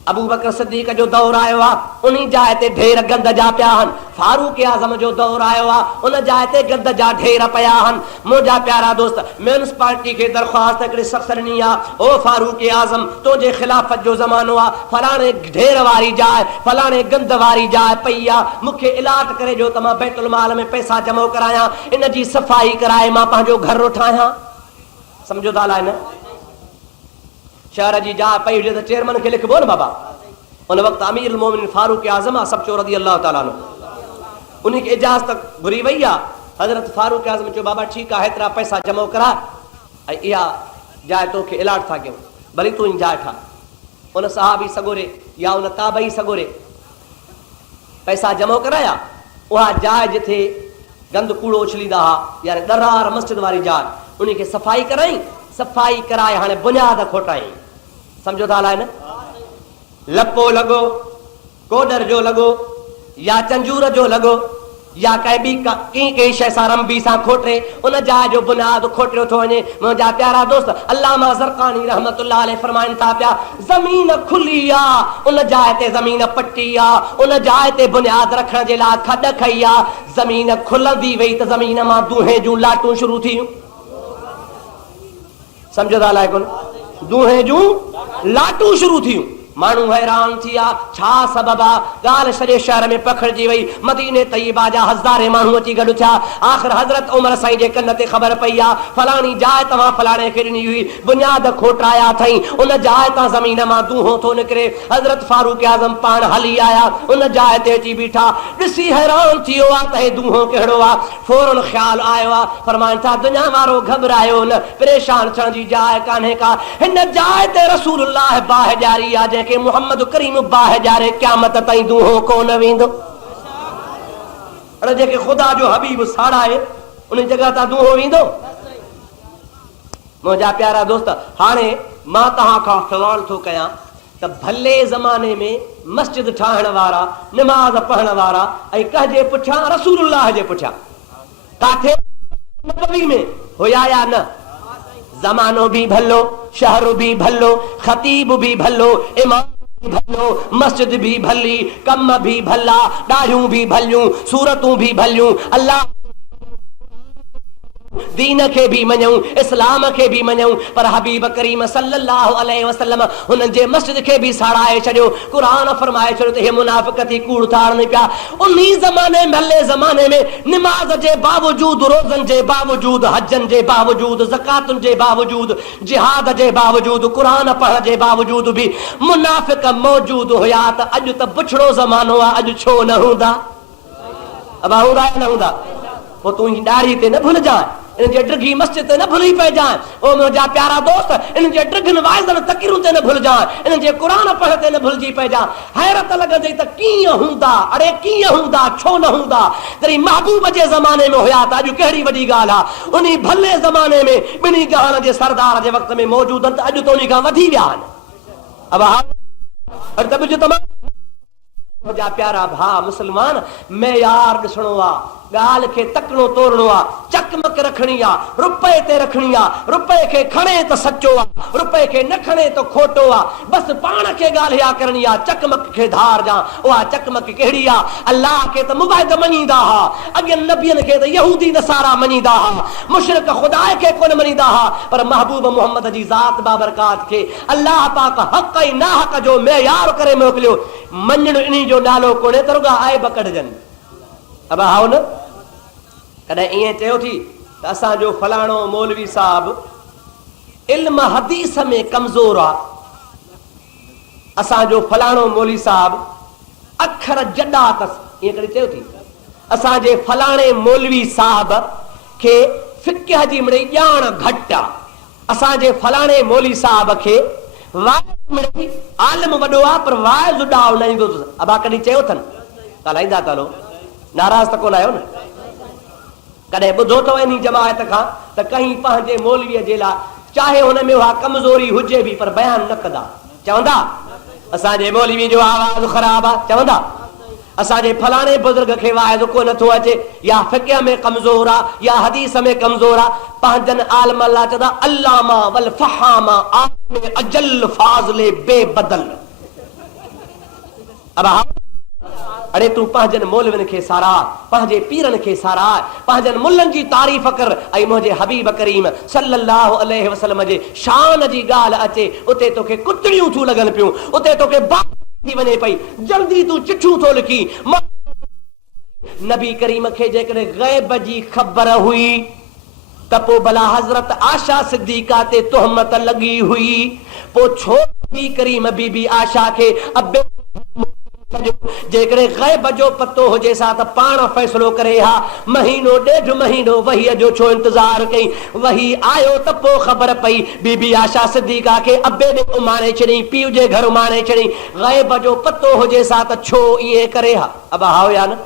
अबू बकर सिद्दीक़ जो दौर आयो आहे, उन जाइ ते ढेर गंद जा पिया आहिनि। फारूक आज़म जो दौर आयो आहे, उन जाइ ते गंद जा ढेर पिया आहिनि। मुंहिंजा प्यारा दोस्त, म्यूनिसिपालिटी खे दरख़्वास्त हिकिड़ी सख़्त ॾिनी आहे, ओ फारूक आज़म, तुंहिंजे ख़िलाफ़त जो ज़मानो आहे, फलाणे ढेर वारी जाइ, फलाणे गंद वारी जाइ पई आहे, मूंखे इलाट करे ॾियो त मां बैतुल माल में पैसा जमा करायां, इन जी सफ़ाई कराए मां पंहिंजो घर ठाहियां। सम्झो था अलाए न, शहर जी जाइ पई हुजे त चेयरमैन खे लिखबो न बाबा। उन वक़्तु अमीरुल मोमिनीन फारूक आज़म सब चो रज़ी अल्लाह ताला अन्हु, उन खे इजाज़त घुरी वई आहे। हज़रत फारूक आज़म चयो, बाबा ठीकु आहे, हेतिरा पैसा जमा करा, ऐं इहा जाइ तोखे इलाट था कयूं, भली तूं ई जाइ ठाह। उन सहाबी सगोरे या उन ताबई सगोरे पैसा जमा कराया, उहा जाइ जिथे गंद कूड़ो उछलींदा हुआ, यानी दरार मस्जिद वारी जाइ, उन खे सफ़ाई कराई। सफ़ाई कराए हाणे बुनियाद खोटाई। सम्झो था अलाए न, लपो लॻो, कोडर जो लॻो, या चंजूर जो लॻो, या कंहिं ॿी कंहिं शइ सां रंबी सां खोटे उन जाइ जो बुनियाद खोटियो थो वञे। मुंहिंजा प्यारा दोस्त, अल्लामा ज़रक़ानी रहमतुल्लाह अलैह फरमाइनि था पिया, ज़मीन खुली आहे, उन जाइ ते ज़मीन पटी आहे, उन जाइ ते बुनियाद रखण जे लाइ खॾ खई आहे। ज़मीन खुलंदी वई त ज़मीन मां दूहे जूं लाटूं शुरू थियूं। सम्झो था अलाए कोन, दूहे जूं लाटूं शुरू थियूं। मानू हैरान थिया छा सबब आ गाल सजे शहर में पखड़जी वई मदीने तय्यबा जा हज़ारे मानू अची गडु थिया आखिर हजरत उमर साईं जे कन ते खबर पई आ फलानी जाए तवा फलाणे खे ॾिनी हुई बुनियाद खोटाया थई उन जाए ता ज़मीन मां दूहो थो निकरे हजरत फारूक आज़म पाण हली आया उन जाए ते अची बीठा ॾिसी हैरान थियो आ त हे दूहो कहिड़ो आ फौरन ख्याल आयो आ फरमाइनि था दुनिया वारो घबरायो न परेशान थियण जी जाए कान्हे का हिन जाए ते रसूलुल्लाह बाह जारी आ जंहिंखे मुहम्मद करीम बाह जारे क़यामत ताईं दूहो कोन वेंदो अरे जेके खुदा जो हबीब साड़ाए उन जगह ता दूहो वेंदो मुंहिंजा प्यारा दोस्त हाणे मां तव्हां खां सवाल थो कयां त भले ज़माने में मस्जिद ठाहिण वारा नमाज़ पढ़ण वारा ऐं कंहिंजे पुठियां रसूलुल्लाह जे पुठियां काथे नबवी में हुया या न ज़मानो भी भलो शहर भी भलो खतीब भी भलो इमाम भी भलो मस्जिद भी भली कम भी भला डाढ़ियूं भी भलियूं सूरतूं भी भलियूं अल्लाह दीन के भी मञूं इस्लाम के भी मञूं पर हबीब करीम सल्लल्लाहु अलैहि वसल्लम हुन जे मस्जिद के भी साड़ाए छॾियो कुरान फरमाए छॾियो त हे मुनाफ़िक़ थी कूड़ थारनि पिया उन्ही ज़माने में भले ज़माने में निमाज़ जे बावजूद रोज़नि जे बावजूद हजनि जे बावजूद ज़कातुनि जे बावजूद जिहाद जे बावजूद कुरान पढ़ण जे बावजूद भी मुनाफ़िक़ मौजूद हुया त अॼु त बुछड़ो ज़मानो आहे अॼु छो न हूंदा अब हूंदा न हूंदा पोइ तूं ॾाढ़ी ते न भुलिजांइ इन जे ड्रिघी मस्जिद ते न भुली पइजांइ ओ मुंहिंजा प्यारा दोस्त इन जे ड्रिघनि वाइज़नि तक़रीरुनि ते न भुलिजांइ इन जे क़ुरान पढ़ ते न भुलिजी पइजांइ हैरत लॻंदी त कीअं हूंदा अड़े कीअं हूंदा छो न हूंदा जॾहिं महबूब जे ज़माने में हुया त अॼु कहिड़ी वॾी ॻाल्हि आहे उन भले ज़माने में ॿिन्ही जहान जे सरदार जे वक़्त में मौजूद आहिनि त अॼु त उन खां वधी विया आहिनि अब हाणे त ॿुझ तमामु मुंहिंजा प्यारा भाउ मुस्लमान मेयार ॾिसणो आहे ॻाल्हि खे तकड़ो तोड़णो आहे चकमक रखणी आहे रुपए ते रखणी आहे रुपए खे खणे त सचो आहे रुपए खे न खणे त खोटो आहे बसि पाण खे ॻाल्हि इहा करणी आहे चकमक खे धार ॾां उहा चकमक कहिड़ी आहे अल्लाह खे त मुबाहिद मञींदा हुआ अॻियनि नबियनि खे त यहूदी नसारा मञींदा हुआ मुशरिक खुदा खे कोन मञींदा हुआ पर महबूब मुहम्मद जी ज़ात बाबरकात खे अल्लाह पाक हक़ ऐं नाहक़ जो मेयार करे मोकिलियो मञण इन जो नालो कोन्हे त रुॻा आइब कढजनि अब हाउ न कॾहिं ईअं चयो थी त असांजो फलाणो मौलवी साहब इल्म हदीस में कमज़ोर आहे असांजो फलाणो मौलवी साहब अखर जॾा अथसि ईअं कॾहिं चयो थी असांजे फलाणे मौलवी साहब खे फिक़ह जी मिड़ई ॼाण घटि आहे असांजे फलाणे मौलवी साहब खे आलिम वॾो आहे पर वाइज़ ॾाव न ईंदो अथसि अबा कॾहिं चयो अथनि ॻाल्हाईंदा त हलो नाराज़ त कोन आहियो न कॾहिं ॿुधो अथव इन जमायत खां त कहीं पंहिंजे मौलवीअ जे लाइ चाहे हुन में उहा कमज़ोरी हुजे बि पर बयान न कंदा चवंदा असांजे मौलवी जो आवाज़ ख़राब आहे चवंदा असांजे फलाणे बुज़ुर्ग खे वाइज़ कोन थो अचे या फ़िक़ह में कमज़ोर आहे या हदीस में कमज़ोर आहे पंहिंजनि आलम लाइ चवंदा अल्लामा वल फहामा आलिम अजल फाज़िल बेबदल अब अरे तू पंहिंजनि मौलवियुनि खे साराह पंहिंजे पीरनि खे साराह पंहिंजनि मुल्लनि जी तारीफ़ कर ऐं मुंहिंजे हबीब करीम सल्लल्लाहु अलैहि वसल्लम जे शान जी ॻाल्हि अचे उते तोखे कुतड़ियूं थियूं लॻनि पियूं उते तोखे बात थी वञे पई जल्दी तूं चिठियूं थो लिखी नबी करीम खे जेकॾहिं ग़ैब जी ख़बर हुई त पोइ भला हज़रत आशा सिद्दीक़ा ते तुहमत लॻी हुई पोइ छो नबी करीम बीबी आशा खे अबे जेकॾहिं ग़ैब जो पतो हुजे सा त पाण फ़ैसिलो करे हा महीनो ॾेढ महीनो वहीअ जो छो इंतज़ार कई वही आयो त पोइ ख़बर पई बीबी आशा सिद्दीक़ा खे अबे ॾे उमाणे छॾी पीउ जे घर उमाणे छॾी ग़ैब जो पतो हुजे सा त छो ईअं करे हा अब हाओ या न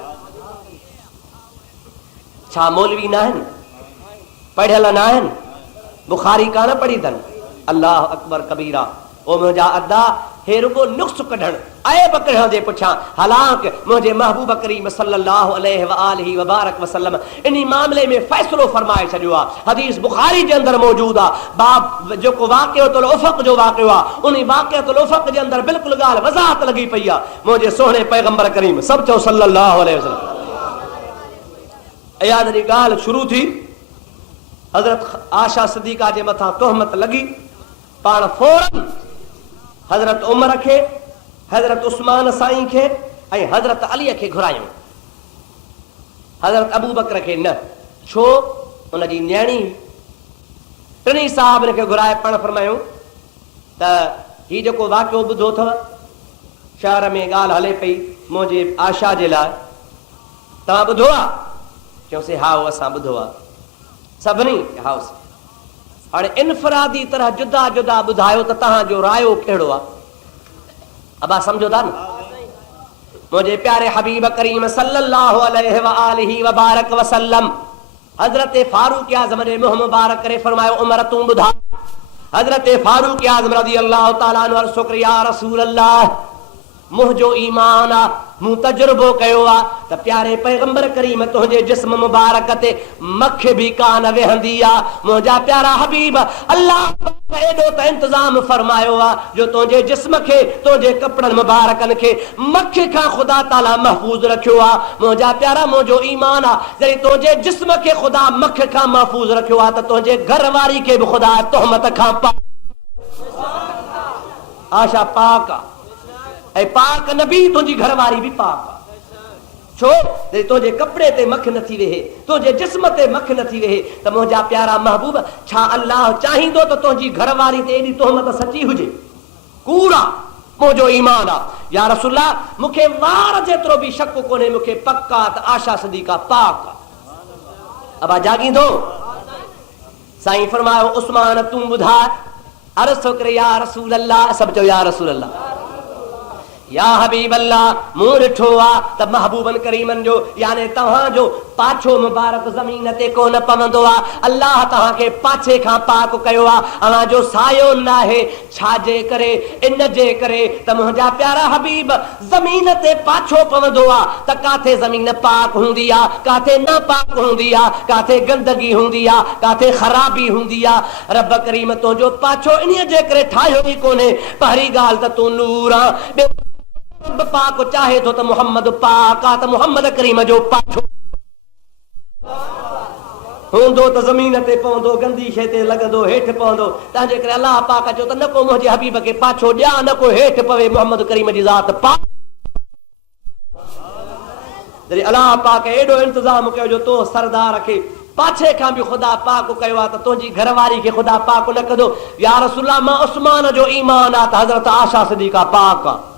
छा मौलवी न आहिनि पढ़ियल न आहिनि बुखारी कान पढ़ी अथनि अल्लाह अकबर कबीरा ओ मुंहिंजा अदा हे रुगो नुक्स कढण ऐब कढण जे पुठियां हालांकि मुंहिंजे महबूब करीम सल्लल्लाहु अलैहि व आलिहि व बारक वसल्लम इन मामले में फ़ैसिलो फरमाए छॾियो आहे हदीस बुखारी जे अंदरि मौजूद आहे बाब जेको वाक़िअतुल उफ़क़ जो वाक़ियो आहे उन वाक़िअतुल उफ़क़ जे अंदरि बिल्कुलु ॻाल्हि वज़ाहत लॻी पई आहे मुंहिंजे सोहणे पैगंबर करीम सभु चओ सल्लल्लाहु अलैहि वसल्लम याद जी ॻाल्हि शुरू थी हज़रत आशा सिद्दीक़ा जे मथां तोहमत लॻी पाण फौरन हज़रत उमर खे हज़रत उस्मान साईं खे ऐं हज़रत अलीअ खे घुरायूं, हज़रत अबू बकर खे न। छो? उनजी न्याणी टिनी साहिबनि खे घुराए पाण फरमायूं त हीउ जेको वाक़ियो ॿुधो अथव, शहर में ॻाल्हि हले पई मुंहिंजे आशा जे लाइ, तव्हां ॿुधो आहे? चयोसीं हा असां ॿुधो आहे। सभिनी हाउस हाणे इनफरादी तरह जुदा जुदा ॿुधायो त तव्हांजो रायो कहिड़ो आहे? अबा सम्झो था न? मुंहिंजे प्यारे हबीब करीम सल्लल्लाहु अलैहि व आलिहि व बारक वसल्लम हज़रत फारूक आज़म ने मुंहुं मुबारक करे फरमायो, उमर तूं ॿुधा। हज़रत फारूक आज़म रज़ी अल्लाह ताला अन्हु अर्ज़ कयो, या रसूल अल्लाह, मुंहिंजो ईमान आहे, मूं तजुर्बो कयो आहे त प्यारे पैगंबर करीम तुंहिंजे जिस्म मुबारक ते मख बि कान वेहंदी आहे। मुंहिंजा प्यारा हबीब, अल्लाह एॾो त इंतज़ाम फरमायो आहे जो तुंहिंजे जिस्म खे, तुंहिंजे कपड़नि मुबारकनि खे मख खां ख़ुदा ताला महफ़ूज़ रखियो आहे। मुंहिंजा प्यारा, मुंहिंजो ईमान आहे जॾहिं तुंहिंजे जिस्म खे ख़ुदा मख खां महफ़ूज़ रखियो आहे त तुंहिंजे घर वारी खे बि ख़ुदा तोहमत खां पाक, आशा पाक आहे ऐं पाक नबी तुंहिंजी घरवारी बि पाक आहे। छो? तुंहिंजे कपिड़े ते मख नथी वेहे, तुंहिंजे जिस्म ते मख नथी वेहे त मुंहिंजा प्यारा महबूब, छा अल्लाह चाहींदो त तुंहिंजी घरवारी ते एॾी तोहमत सची हुजे? कूड़ा मुंहिंजो ईमान आहे। या रसूल अल्लाह, मूंखे वार जेतिरो बि शक कोन्हे, मूंखे पक्का त आशा सदीका पाक आहे। अबा जाॻींदो? साईं फरमायो, उस्मान तूं ॿुधाए। अर्ज़ करे, या रसूल अल्लाह। सभु चयो या रसूल अल्लाह। या हबीब अल्लाह, मूं ॾिठो आहे त महबूबन करीमन जो याने तव्हांजो पाछो मुबारक ज़मीन ते कोन पवंदो आहे। अल्लाह तव्हांखे पाछे खां पाक कयो आहे, अव्हांजो सायो न आहे। छाजे करे? इन जे करे त मुंहिंजा प्यारा हबीब, ज़मीन ते पाछो पवंदो आहे त काथे ज़मीन पाक हूंदी आहे, काथे न पाक हूंदी आहे, काथे गंदगी हूंदी आहे, काथे ख़राबी हूंदी आहे। रब करीम तुंहिंजो पाछो इन जे करे ठाहियो ई कोन्हे। पहिरीं ॻाल्हि त तूं नूर आहे, पाक चाहे थो त मोहम्मद पाक आहे, त मोहम्मद करीम जो पाछो हूंदो त ज़मीन ते पवंदो, गंदी शइ ते लॻंदो, हेठि पवंदो। तंहिंजे करे अलाह पाक चयो त न को मुंहिंजे हबीब खे पाछो ॾियां, न को हेठि पवे। मोहम्मद करीम जी ज़ात पाक। जॾहिं अलाह पाक एॾो इंतज़ाम कयो जो तो सरदार खे पाछे खां बि ख़ुदा पाक कयो आहे त तुंहिंजी घरवारी खे ख़ुदा पाक न कंदो। या रसूल अल्लाह, मां उस्मान जो ईमान आहे त हज़रत आशा सिद्दीक़ा पाक आहे।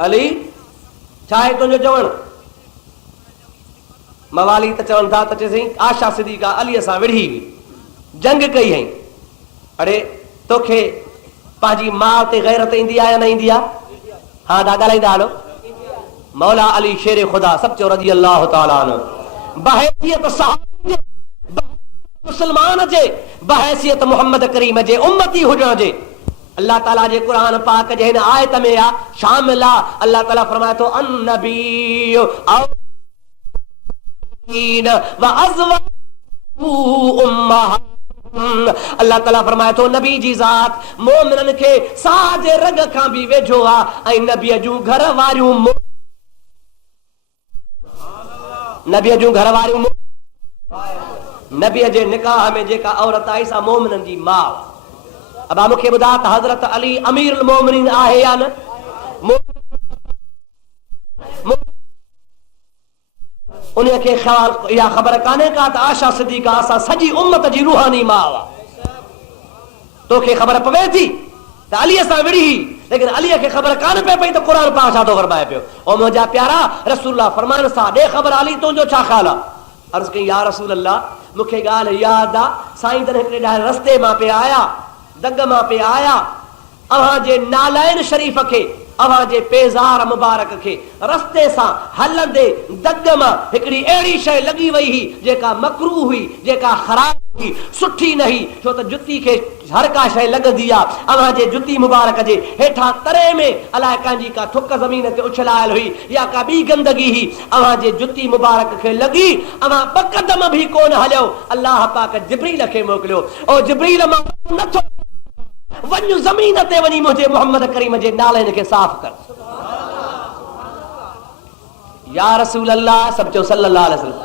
अली, छा आहे तुंहिंजो चवणु? मवाली त चवनि था त चइसई आशा सिद्दीक़ा अलीअ सां विढ़ी हुई, जंग कई हई। अड़े, तोखे पंहिंजी माउ ते गैरत ईंदी आहे या न ईंदी आहे? हा दा ॻाल्हाईंदा हलो। मौला अली शेर ख़ुदा, सभु चयो रज़ी अल्लाह ताला अन्हु। बहैसियत सहाबी जे, मुस्लमान जे, बहैसियत मोहम्मद करीम जे उम्मती हुजण जे, अल्लाह ताला जे क़ुरान पाक जे हिन आयत में आ शामिल आ। अल्लाह ताला फरमाए थो, अन्नबी व अज़वाजुहु उम्महातुहुम। अल्लाह ताला फरमाए थो, नबी जी ज़ात मोमिननि खे साह जे रग खां बि वेझो आहे ऐं नबीअ जूं घर वारियूं, नबीअ जूं घर वारियूं, नबीअ जे निकाह में जेका औरत आई सा मोमिननि जी माउ। अबा मूंखे ॿुधा त हज़रत अली अमीरुल मोमिनीन आहे या न? उन खे ख़्याल इहा ख़बर कान्हे का त आशा सिद्दीक़ा असां सॼी उम्मत जी रूहानी माउ आहे। तोखे ख़बर पवे थी त अलीअ सां विढ़ी, लेकिन अलीअ खे ख़बर कान पए पई त क़ुरान पाक छा थो फरमाए पियो। ओ मुंहिंजा प्यारा, रसूलुल्लाह फरमान सां ॾे ख़बर, अली तुंहिंजो छा ख़्याल आहे? अर्ज़ कई, या रसूल अल्लाह, मूंखे ॻाल्हि यादि आहे, साईं जन हिकिड़े ॾाढे रस्ते मां पिया आया, दग मां पे आया, अव्हांजे नालाइन शरीफ़ खे, अव्हांजे पेज़ार मुबारक खे रस्ते सां हलंदे दग मां हिकिड़ी अहिड़ी शइ लॻी वई हुई जेका मकरूह हुई, जेका ख़राब हुई, सुठी न हुई। छो त जुती खे हर का शइ लॻंदी आहे। अव्हांजे जुती मुबारक जे हेठां तरे में अलाए कंहिंजी का थुक ज़मीन ते उछलायल हुई या का ॿी गंदगी हुई, अव्हांजे जुती मुबारक खे लॻी, अव्हां ॿ क़दम बि कोन हलियो। अलाह पाक जिब्रील खे मोकिलियो। ओ जिब्रील, मां नथो वञ, ज़मीन ते वञी मुंहिंजे मोहम्मद करीम जे नाले खे साफ़ कर। या रसूल अल्लाह, सभु चयो सल्लल्लाहु अलैहि वसल्लम।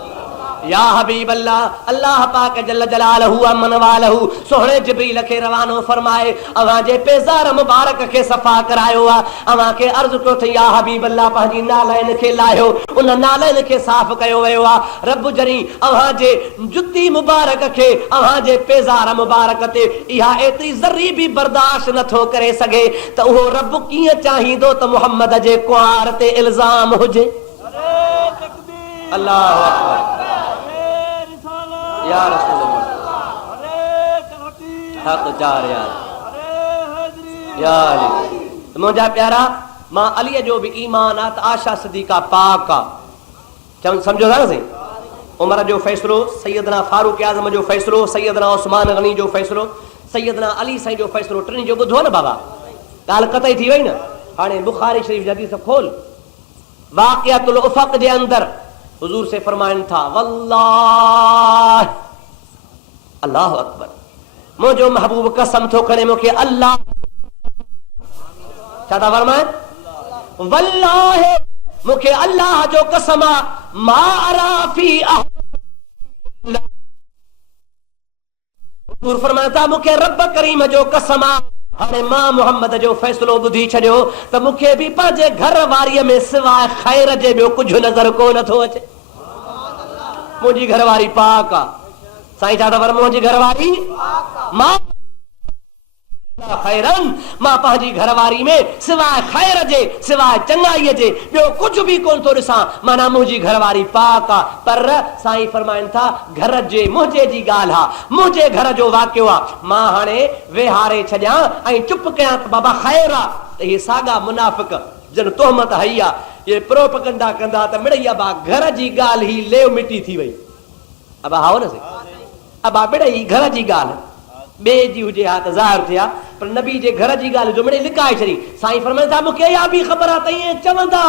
या हबीब अल्लाह, अल्लाह पाक जल्ल जलालहू अमन वालहू सोहणे जिब्रील खे रवानो फरमाए अवां जे पेज़ार मुबारक खे सफ़ा करायो आ। अवां खे अर्ज़ कयो त या हबीब अल्लाह पंहिंजी नालैन खे लाहियो, उन नालैन खे साफ़ कयो वियो आ। रब जरी अवां जे जुती मुबारक खे अवां जे पेज़ार मुबारक ते इहा एतिरी ज़र्री बि बर्दाश्त नथो करे सघे त उहो रब कीअं चाहींदो त मुहम्मद जे कुआर ते इल्ज़ाम हुजे। अल्लाहु अकबर या रसूल हक चार या अली। मुंहिंजा प्यारा, मां अलीअ जो बि ईमान आहे त आशा सिद्दीका पाक आहे। सम्झो था न सही? उमर जो फ़ैसिलो, सैयदना फारूक आज़म जो फ़ैसिलो, सैयदना उस्मान गनी जो फ़ैसिलो, सैयदना अली साईं जो फ़ैसिलो, टिनी जो ॿुधो न बाबा? ॻाल्हि क़तई थी वई न। हाणे बुखारी शरीफ़ जी हदीस खोल, वाक़िअतुल उफ़क़ जे अंदर हुजूर से फरमाइन था वल्लाह, अल्लाह अकबर, मुंहिंजो महबूब कसम थो खणे मूंखे अल्लाह छा था फरमाइन? वल्लाह, मूंखे अल्लाह जो कसम आहे, मा अरा फी हुजूर फरमाइन था मूंखे रब करीम जो कसम आहे। हाणे मां मुहम्मद जो फ़ैसिलो ॿुधी छॾियो त मूंखे बि पंहिंजे घर वारीअ में सवाइ ख़ैर जे ॿियो कुझु नज़र कोन थो अचे। मुंहिंजी घरवारी पाक आहे। साईं छा था फरमाइनि? मुंहिंजी घरवारी मां ख़ैरन, मां पंहिंजी घरवारी में सवाइ ख़ैर जे, सवाइ चङाईअ जे ॿियो कुझु बि कोन थो ॾिसां। माना मुंहिंजी घरवारी पाक आहे। पर साईं फरमाइनि था घर जे मुंहिंजे जी ॻाल्हि आहे, मुंहिंजे घर जो वाक़ियो आहे। मां हाणे वेहारे छॾियां ऐं चुप कयां त बाबा ख़ैर आहे, त इहे साॻा मुनाफ़िक जन तोहमत हई आहे, ये प्रोपगंडा कंदा त मिड़ई अबा घर जी ॻाल्हि ही लेव मिटी थी वई। अबा हाओ न सही, अबा मिड़ई घर जी ॻाल्हि ॿिए जी हुजे हा त ज़ाहिर थिया, पर नबी जे घर जी ॻाल्हि जो मिड़ई लिकाए छॾी। साईं फरमाइनि था मूंखे इहा बि ख़बर आहे त ईअं चवंदा,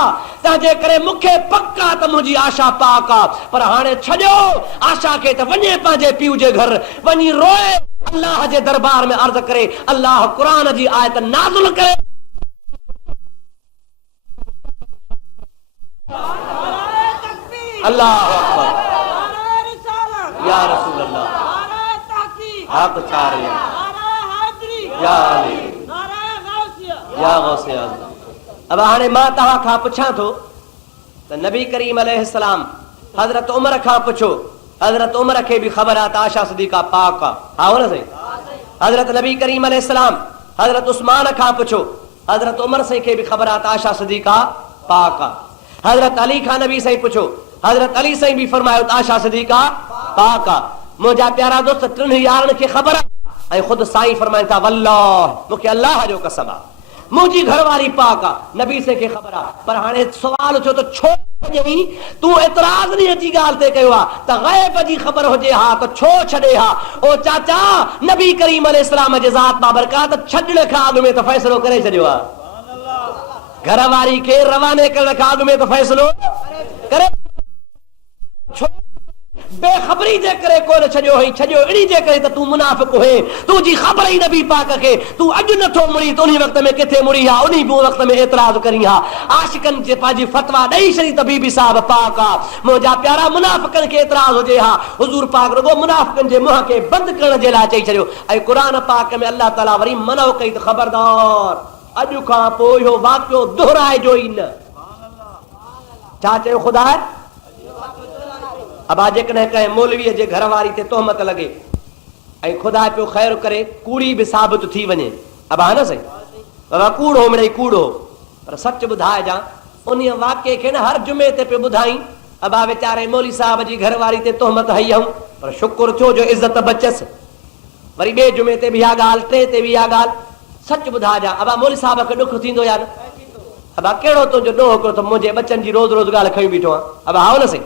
तंहिंजे करे मूंखे पक आहे त मुंहिंजी आशा पाक आहे। पर हाणे छॾियो आशा खे त वञे पंहिंजे पीउ जे घर वञी रोए, अल्लाह जे दरबार में अर्ज़ करे, अल्लाह क़ुरान जी आयत नाज़िल करे। अल्लाह अकबर या रसूल अल्लाह हक चार या अली या गौसे आज़म। अब हाणे मां तव्हां खां पुछां थो त नबी करीम अलैहिस्सलाम हज़रत उमर खां पुछो, हज़रत उमर खे बि ख़बर आहे त आशा सिद्दीका पाक आहे, हा न सही? हज़रत नबी करीम अलैहिस्सलाम हज़रत उस्मान खां पुछो, हज़रत उमर साईं खे बि ख़बर आहे त आशा सिद्दीका पाक आहे। हज़रत अली खां नबी साईं पुछो, हज़रत अली साईं बि फरमायो त आशा सिद्दीका पाक आहे। मुंहिंजा प्यारा दोस्त, टिनि यारनि खे ख़बर आहे ऐं ख़ुदि साईं फरमाइनि था वल्लाह, मूंखे अल्लाह जो कसम आहे, मुंहिंजी घरवारी पाक आहे। नबी साईं खे ख़बर आहे। पर हाणे सुवाल थियो त छो तूं एतिराज़ ॾींहं जी ॻाल्हि ते कयो आहे त ग़ैब जी ख़बर हुजे हा त छो छॾे हा? ओ चाचा, नबी करीम अलैहिस्सलाम जे ज़ात बाबरकात छॾण खां अॻु में त फ़ैसिलो करे छॾियो आहे। घरवारी खे रवाने करण खां अॻु में त फ़ैसिलो करे छो? बेखबरी जे करे कोन छॾियो हुई, छॾियो इनी जे करे त तूं मुनाफ़िक हुए, तुंहिंजी ख़बर ई नबी पाक खे, तूं अॼु नथो मुड़ी त उन वक़्त में किथे मुड़ी हा, उन वक़्त में एतिराज़ करी हा। आशिकनि जे पंहिंजी फतवा ॾेई छॾी त बीबी साहब पाक आहे। मुंहिंजा प्यारा, मुनाफ़िकनि खे एतिराज़ हुजे हा, हुज़ूर पाक रुगो मुनाफ़िकनि जे मुंहं खे बंदि करण जे लाइ चई छॾियो। ऐं क़ुरान पाक में अल्लाह ताला वरी मनो कई त ख़बरदार, अॼु खां पोइ इहो वाक़ियो दोहराइजो ई न। छा चयो ख़ुदा? अब जेकॾहिं कंहिं मौलवीअ जे घरवारी ते तोहमत लॻे ऐं ख़ुदा पियो ख़ैर करे कूड़ी बि साबित थी वञे, अब हा न सही? बाबा कूड़ो मिड़ई कूड़ो, पर सच ॿुधाइजां उन वाक़िए खे न हर जुमे ते पियो ॿुधाई। अबा वीचारे मौली साहब जी घरवारी ते तोहमत हई हुअऊं, पर शुक्र थियो जो इज़त बचसि। वरी ॿिए जुमे ते बि इहा ॻाल्हि, टे ते बि इहा ॻाल्हि। सच ॿुधाइजां अबा मौली साहब खे ॾुख थींदो या न? अबा कहिड़ो तुंहिंजो ॾोह हिकिड़ो त मुंहिंजे बचनि जी रोज़ रोज़ ॻाल्हि खणी बीठो आहे। अबा हा न सही?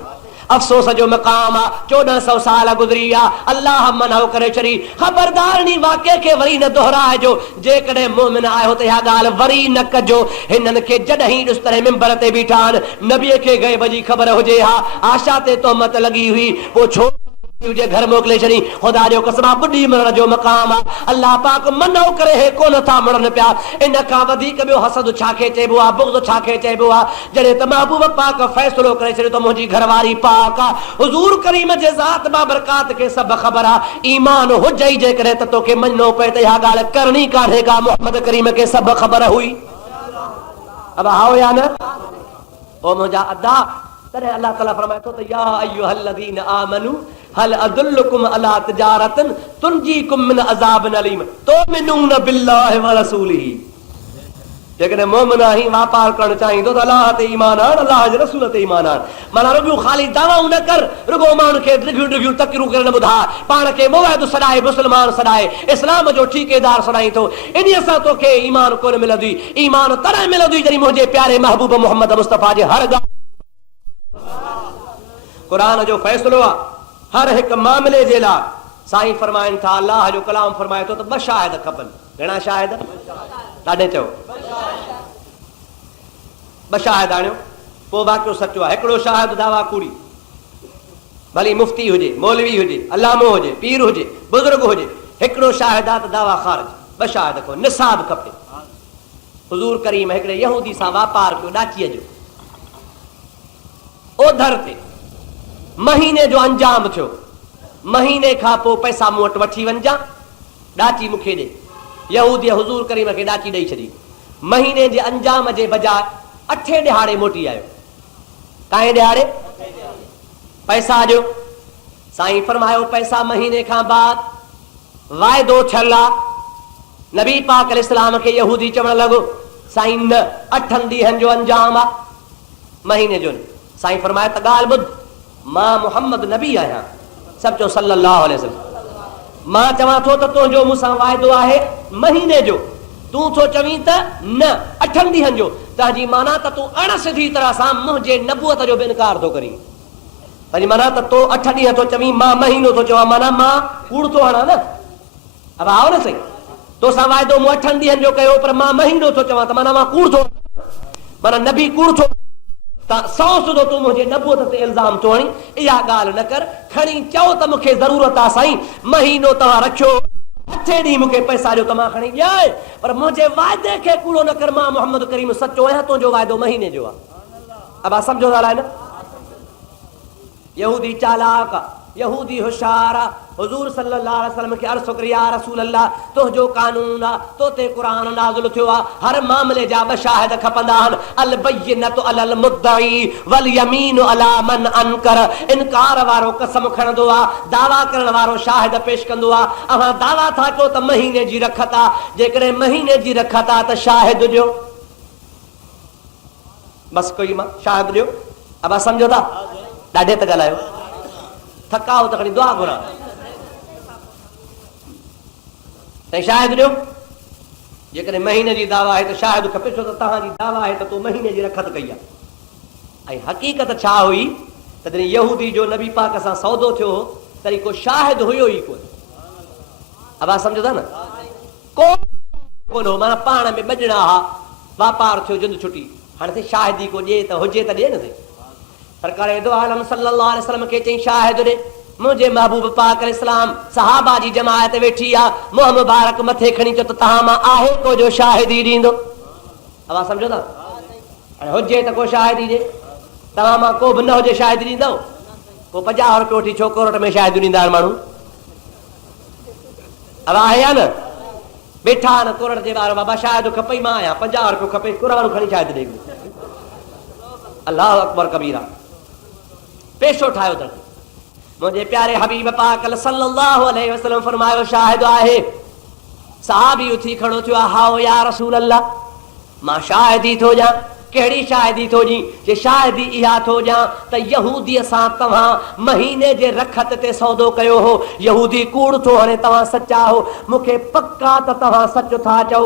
अफ़सोस जो मक़ाम आहे, 1400 साल गुज़री आहे, अल्लाह मनो करे छॾी। ख़बरदार नी वाक़िए खे वरी न दोहराइजो। जेकॾहिं मोमिन आहियो त इहा ॻाल्हि वरी न कजो। हिननि खे जॾहिं ॾिस तरह मिंबर ते बीठा आहिनि, नबीअ खे ग़ैब जी ख़बर हुजे हा, आशा ते तोहमत लॻी हुई, पोइ छो तुझे घर मोकले छड़ी खुदा जो कसम बुढ़ी मरण जो मकाम अल्लाह पाक मनो करे है कोन था मरण पिया इन का वधिक बियो हसद छाखे चइबो आ बुग़्ज़ छाखे चइबो आ जड़े त महबूब पाक फैसलो करे छड़े तो मुजी घरवारी पाक आ हुजूर करीम जे ज़ात बा बरकात के सब खबर आ ईमान हो जाई जे करे त तोके मनो पे त या गाल करनी काढेगा मोहम्मद करीम के सब खबर हुई अब आओ या ना ओ मुजा अदा तरे अल्लाह ताला फरमाए तो या अय्युहल्लज़ीन आमनू हल अदुल्लुकुम अला तिजारतन तुनजीकुम मिन अज़ाबिन अलीम तुमिनून बिल्लाहि व रसूलिही जेकॾहिं मोमिन आहीं वापार करणु चाहीं तो अल्लाह ते ईमान आण अल्लाह जे रसूल ते ईमान आण माना रुॻो ख़ाली दावाऊं न कर रुॻो माण्हुनि खे ॾिघियूं तकरूं करे न ॿुधा पाण खे मुवहिद सॾाए मुस्लमान सॾाए इस्लाम जो ठेकेदार सॾाई थो इन्हीअ सां तोखे ईमान कोन मिलंदी ईमान तॾहिं मिलंदी जॾहिं मुंहिंजे प्यारे महबूब मोहम्मद मुस्तफ़ा जे हर ॻाल्हि कुरान जो फ़ैसिलो आहे हर हिकु मामले जे लाइ साईं फरमाइनि था अल्लाह जो कलाम फरमाए थो त ॿ शाहिद खपनि घणा शाहिद ॾाढे चओ ॿ शाहिद आणियो पोइ वाक़ियो सचो आहे हिकिड़ो शाहिद दावा कूड़ी भली मुफ्ती हुजे मौलवी हुजे अलामो हुजे पीर हुजे बुज़ुर्ग हुजे हिकिड़ो शाहिद आहे त दावा ख़ारिज ॿ शाहिद खपे निसाब खपे हुज़ूर करीम हिकिड़े यहूदी सां वापार कयो ॾाचीअ जो ओधर ते महीने जो अंजाम थियो महीने खां पोइ पैसा मूं वटि वठी वञा ॾाची मूंखे ॾे यहूदी हुज़ूर करीम खे ॾाची ॾेई छॾी महीने जे अंजाम जे बजाय 8 ॾिहाड़े मोटी आयो काएं ॾिहाड़े पैसा ॾियो साईं फरमायो पैसा महीने खां बाद वाइदो थियल आहे नबी पाक अलैहिस्सलाम खे यहूदी चवण लॻो साईं न 8 ॾींहंनि जो अंजाम आहे महीने जो साईं फरमायो त ॻाल्हि ॿुध मां मुहम्मद नबी आहियां सभु चओ सल्लल्लाहु अलैहि वसल्लम मां चवां थो त तुंहिंजो मूंसां वाइदो आहे महीने जो तूं थो चवीं त न 8 ॾींहंनि जो तंहिंजी माना त तूं अण सिधी तरह सां मुंहिंजे नबूअत जो बि इनकार थो करीं तंहिंजी माना त तूं 8 ॾींहं थो चवीं मां महीनो थो चवां माना मां कूड़ थो हणां न अब आओ न सही तोसां वाइदो मूं 8 ॾींहंनि जो कयो पर मां महीनो थो चवां त माना मां कूड़ थो माना नबी कूड़ थो सौ सुधो तूं मुंहिंजे नबूअत ते इल्ज़ाम थो हणी इहा ॻाल्हि न कर खणी चओ त मूंखे ज़रूरत आहे साईं महीनो तव्हां रखियो 8 ॾींहं मूंखे पैसा ॾियो त मां खणी ॾियां पर मुंहिंजे वाइदे खे कूड़ो न कर मां मोहम्मद करीम सचो आहियां तुंहिंजो वाइदो महीने जो आहे अब सम्झो था न यहूदी चालाक यहूदी होशियार हुजूर सल्लल्लाहु अलैहि वसल्लम के अर्ज़ कयो या रसूल अल्लाह तुंहिंजो कानून आहे तो ते क़ुरान नाज़िल थियो आहे हर मामले जा 2 शाहिद खपंदा आहिनि अल बय्यनतु अलल मुद्दई वल यमीनु अला मन अनकर इनकार वारो कसम खणंदो आहे दावा करण वारो शाहिद पेश कंदो आहे अहां दावा था कयो त महीने जी रखत आहे जेकॾहिं महीने जी रखत आहे त शाहिद ॾियो बस कोई मां शाहिद ॾियो अब सम्झो था ॾाढे त ॻाल्हायो थकाओ त खणी दुआ घुरां शाहिद ॾियो जेकॾहिं महीने जी दावा आहे त शाहिद खपे छो त तव्हांजी दावा आहे त तूं महीने जी रखत कई आहे ऐं हक़ीक़त छा हुई त जॾहिं यहूदी जो नबी पाक सां सौदो थियो तॾहिं को शाहिद हुयो ई कोन अब सम्झो था न कोन हो माना पाण में ॿ ॼणा हुआ वापार थियो जुंद छुटी हाणे शाहिदी को ॾिए त हुजे त ॾिए न सरकार दो आलम सल्लल्लाहु अलैहि वसल्लम के चई शाहिद ॾे मुंहिंजे महबूब पाक अलैहिस्सलाम सहाबा जी जमायत वेठी आहे मुंहुं मुबारक मथे खणी चयो त तव्हां मां आहे को जो शाहिदी ॾींदो अब सम्झो था हाणे हुजे त को शाहिदी ॾे तव्हां मां को बि न हुजे शाहिदी ॾींदव को 50 रुपया वठी छो कोरट में शाहिदी ॾींदा आहिनि माण्हू अब आहे या न वेठा न कोरट जे ॿार बाबा शाहिद खपई मां आहियां 50 रुपयो खपे क़ुरान खणी शाहिद ॾे अल्लाह अकबर कबीरा पेशो ठाहियो अथनि मुंहिंजे प्यारे हबीब पाक सल्लल्लाहु अलैहि वसल्लम फरमायो शाहिद आहे सहाबी उथी खड़ो थियो हाओ या रसूल अल्लाह मां शाहिदी थो ॾियां कहिड़ी शाहिदी थो ॾी जे शाहिदी इहा थो ॾियां त यहूदीअ सां तव्हां महीने जे रखत ते सौदो कयो हो यहूदी कूड़ थो हणे तव्हां सचा हो मूंखे पक्का त तव्हां सच था चओ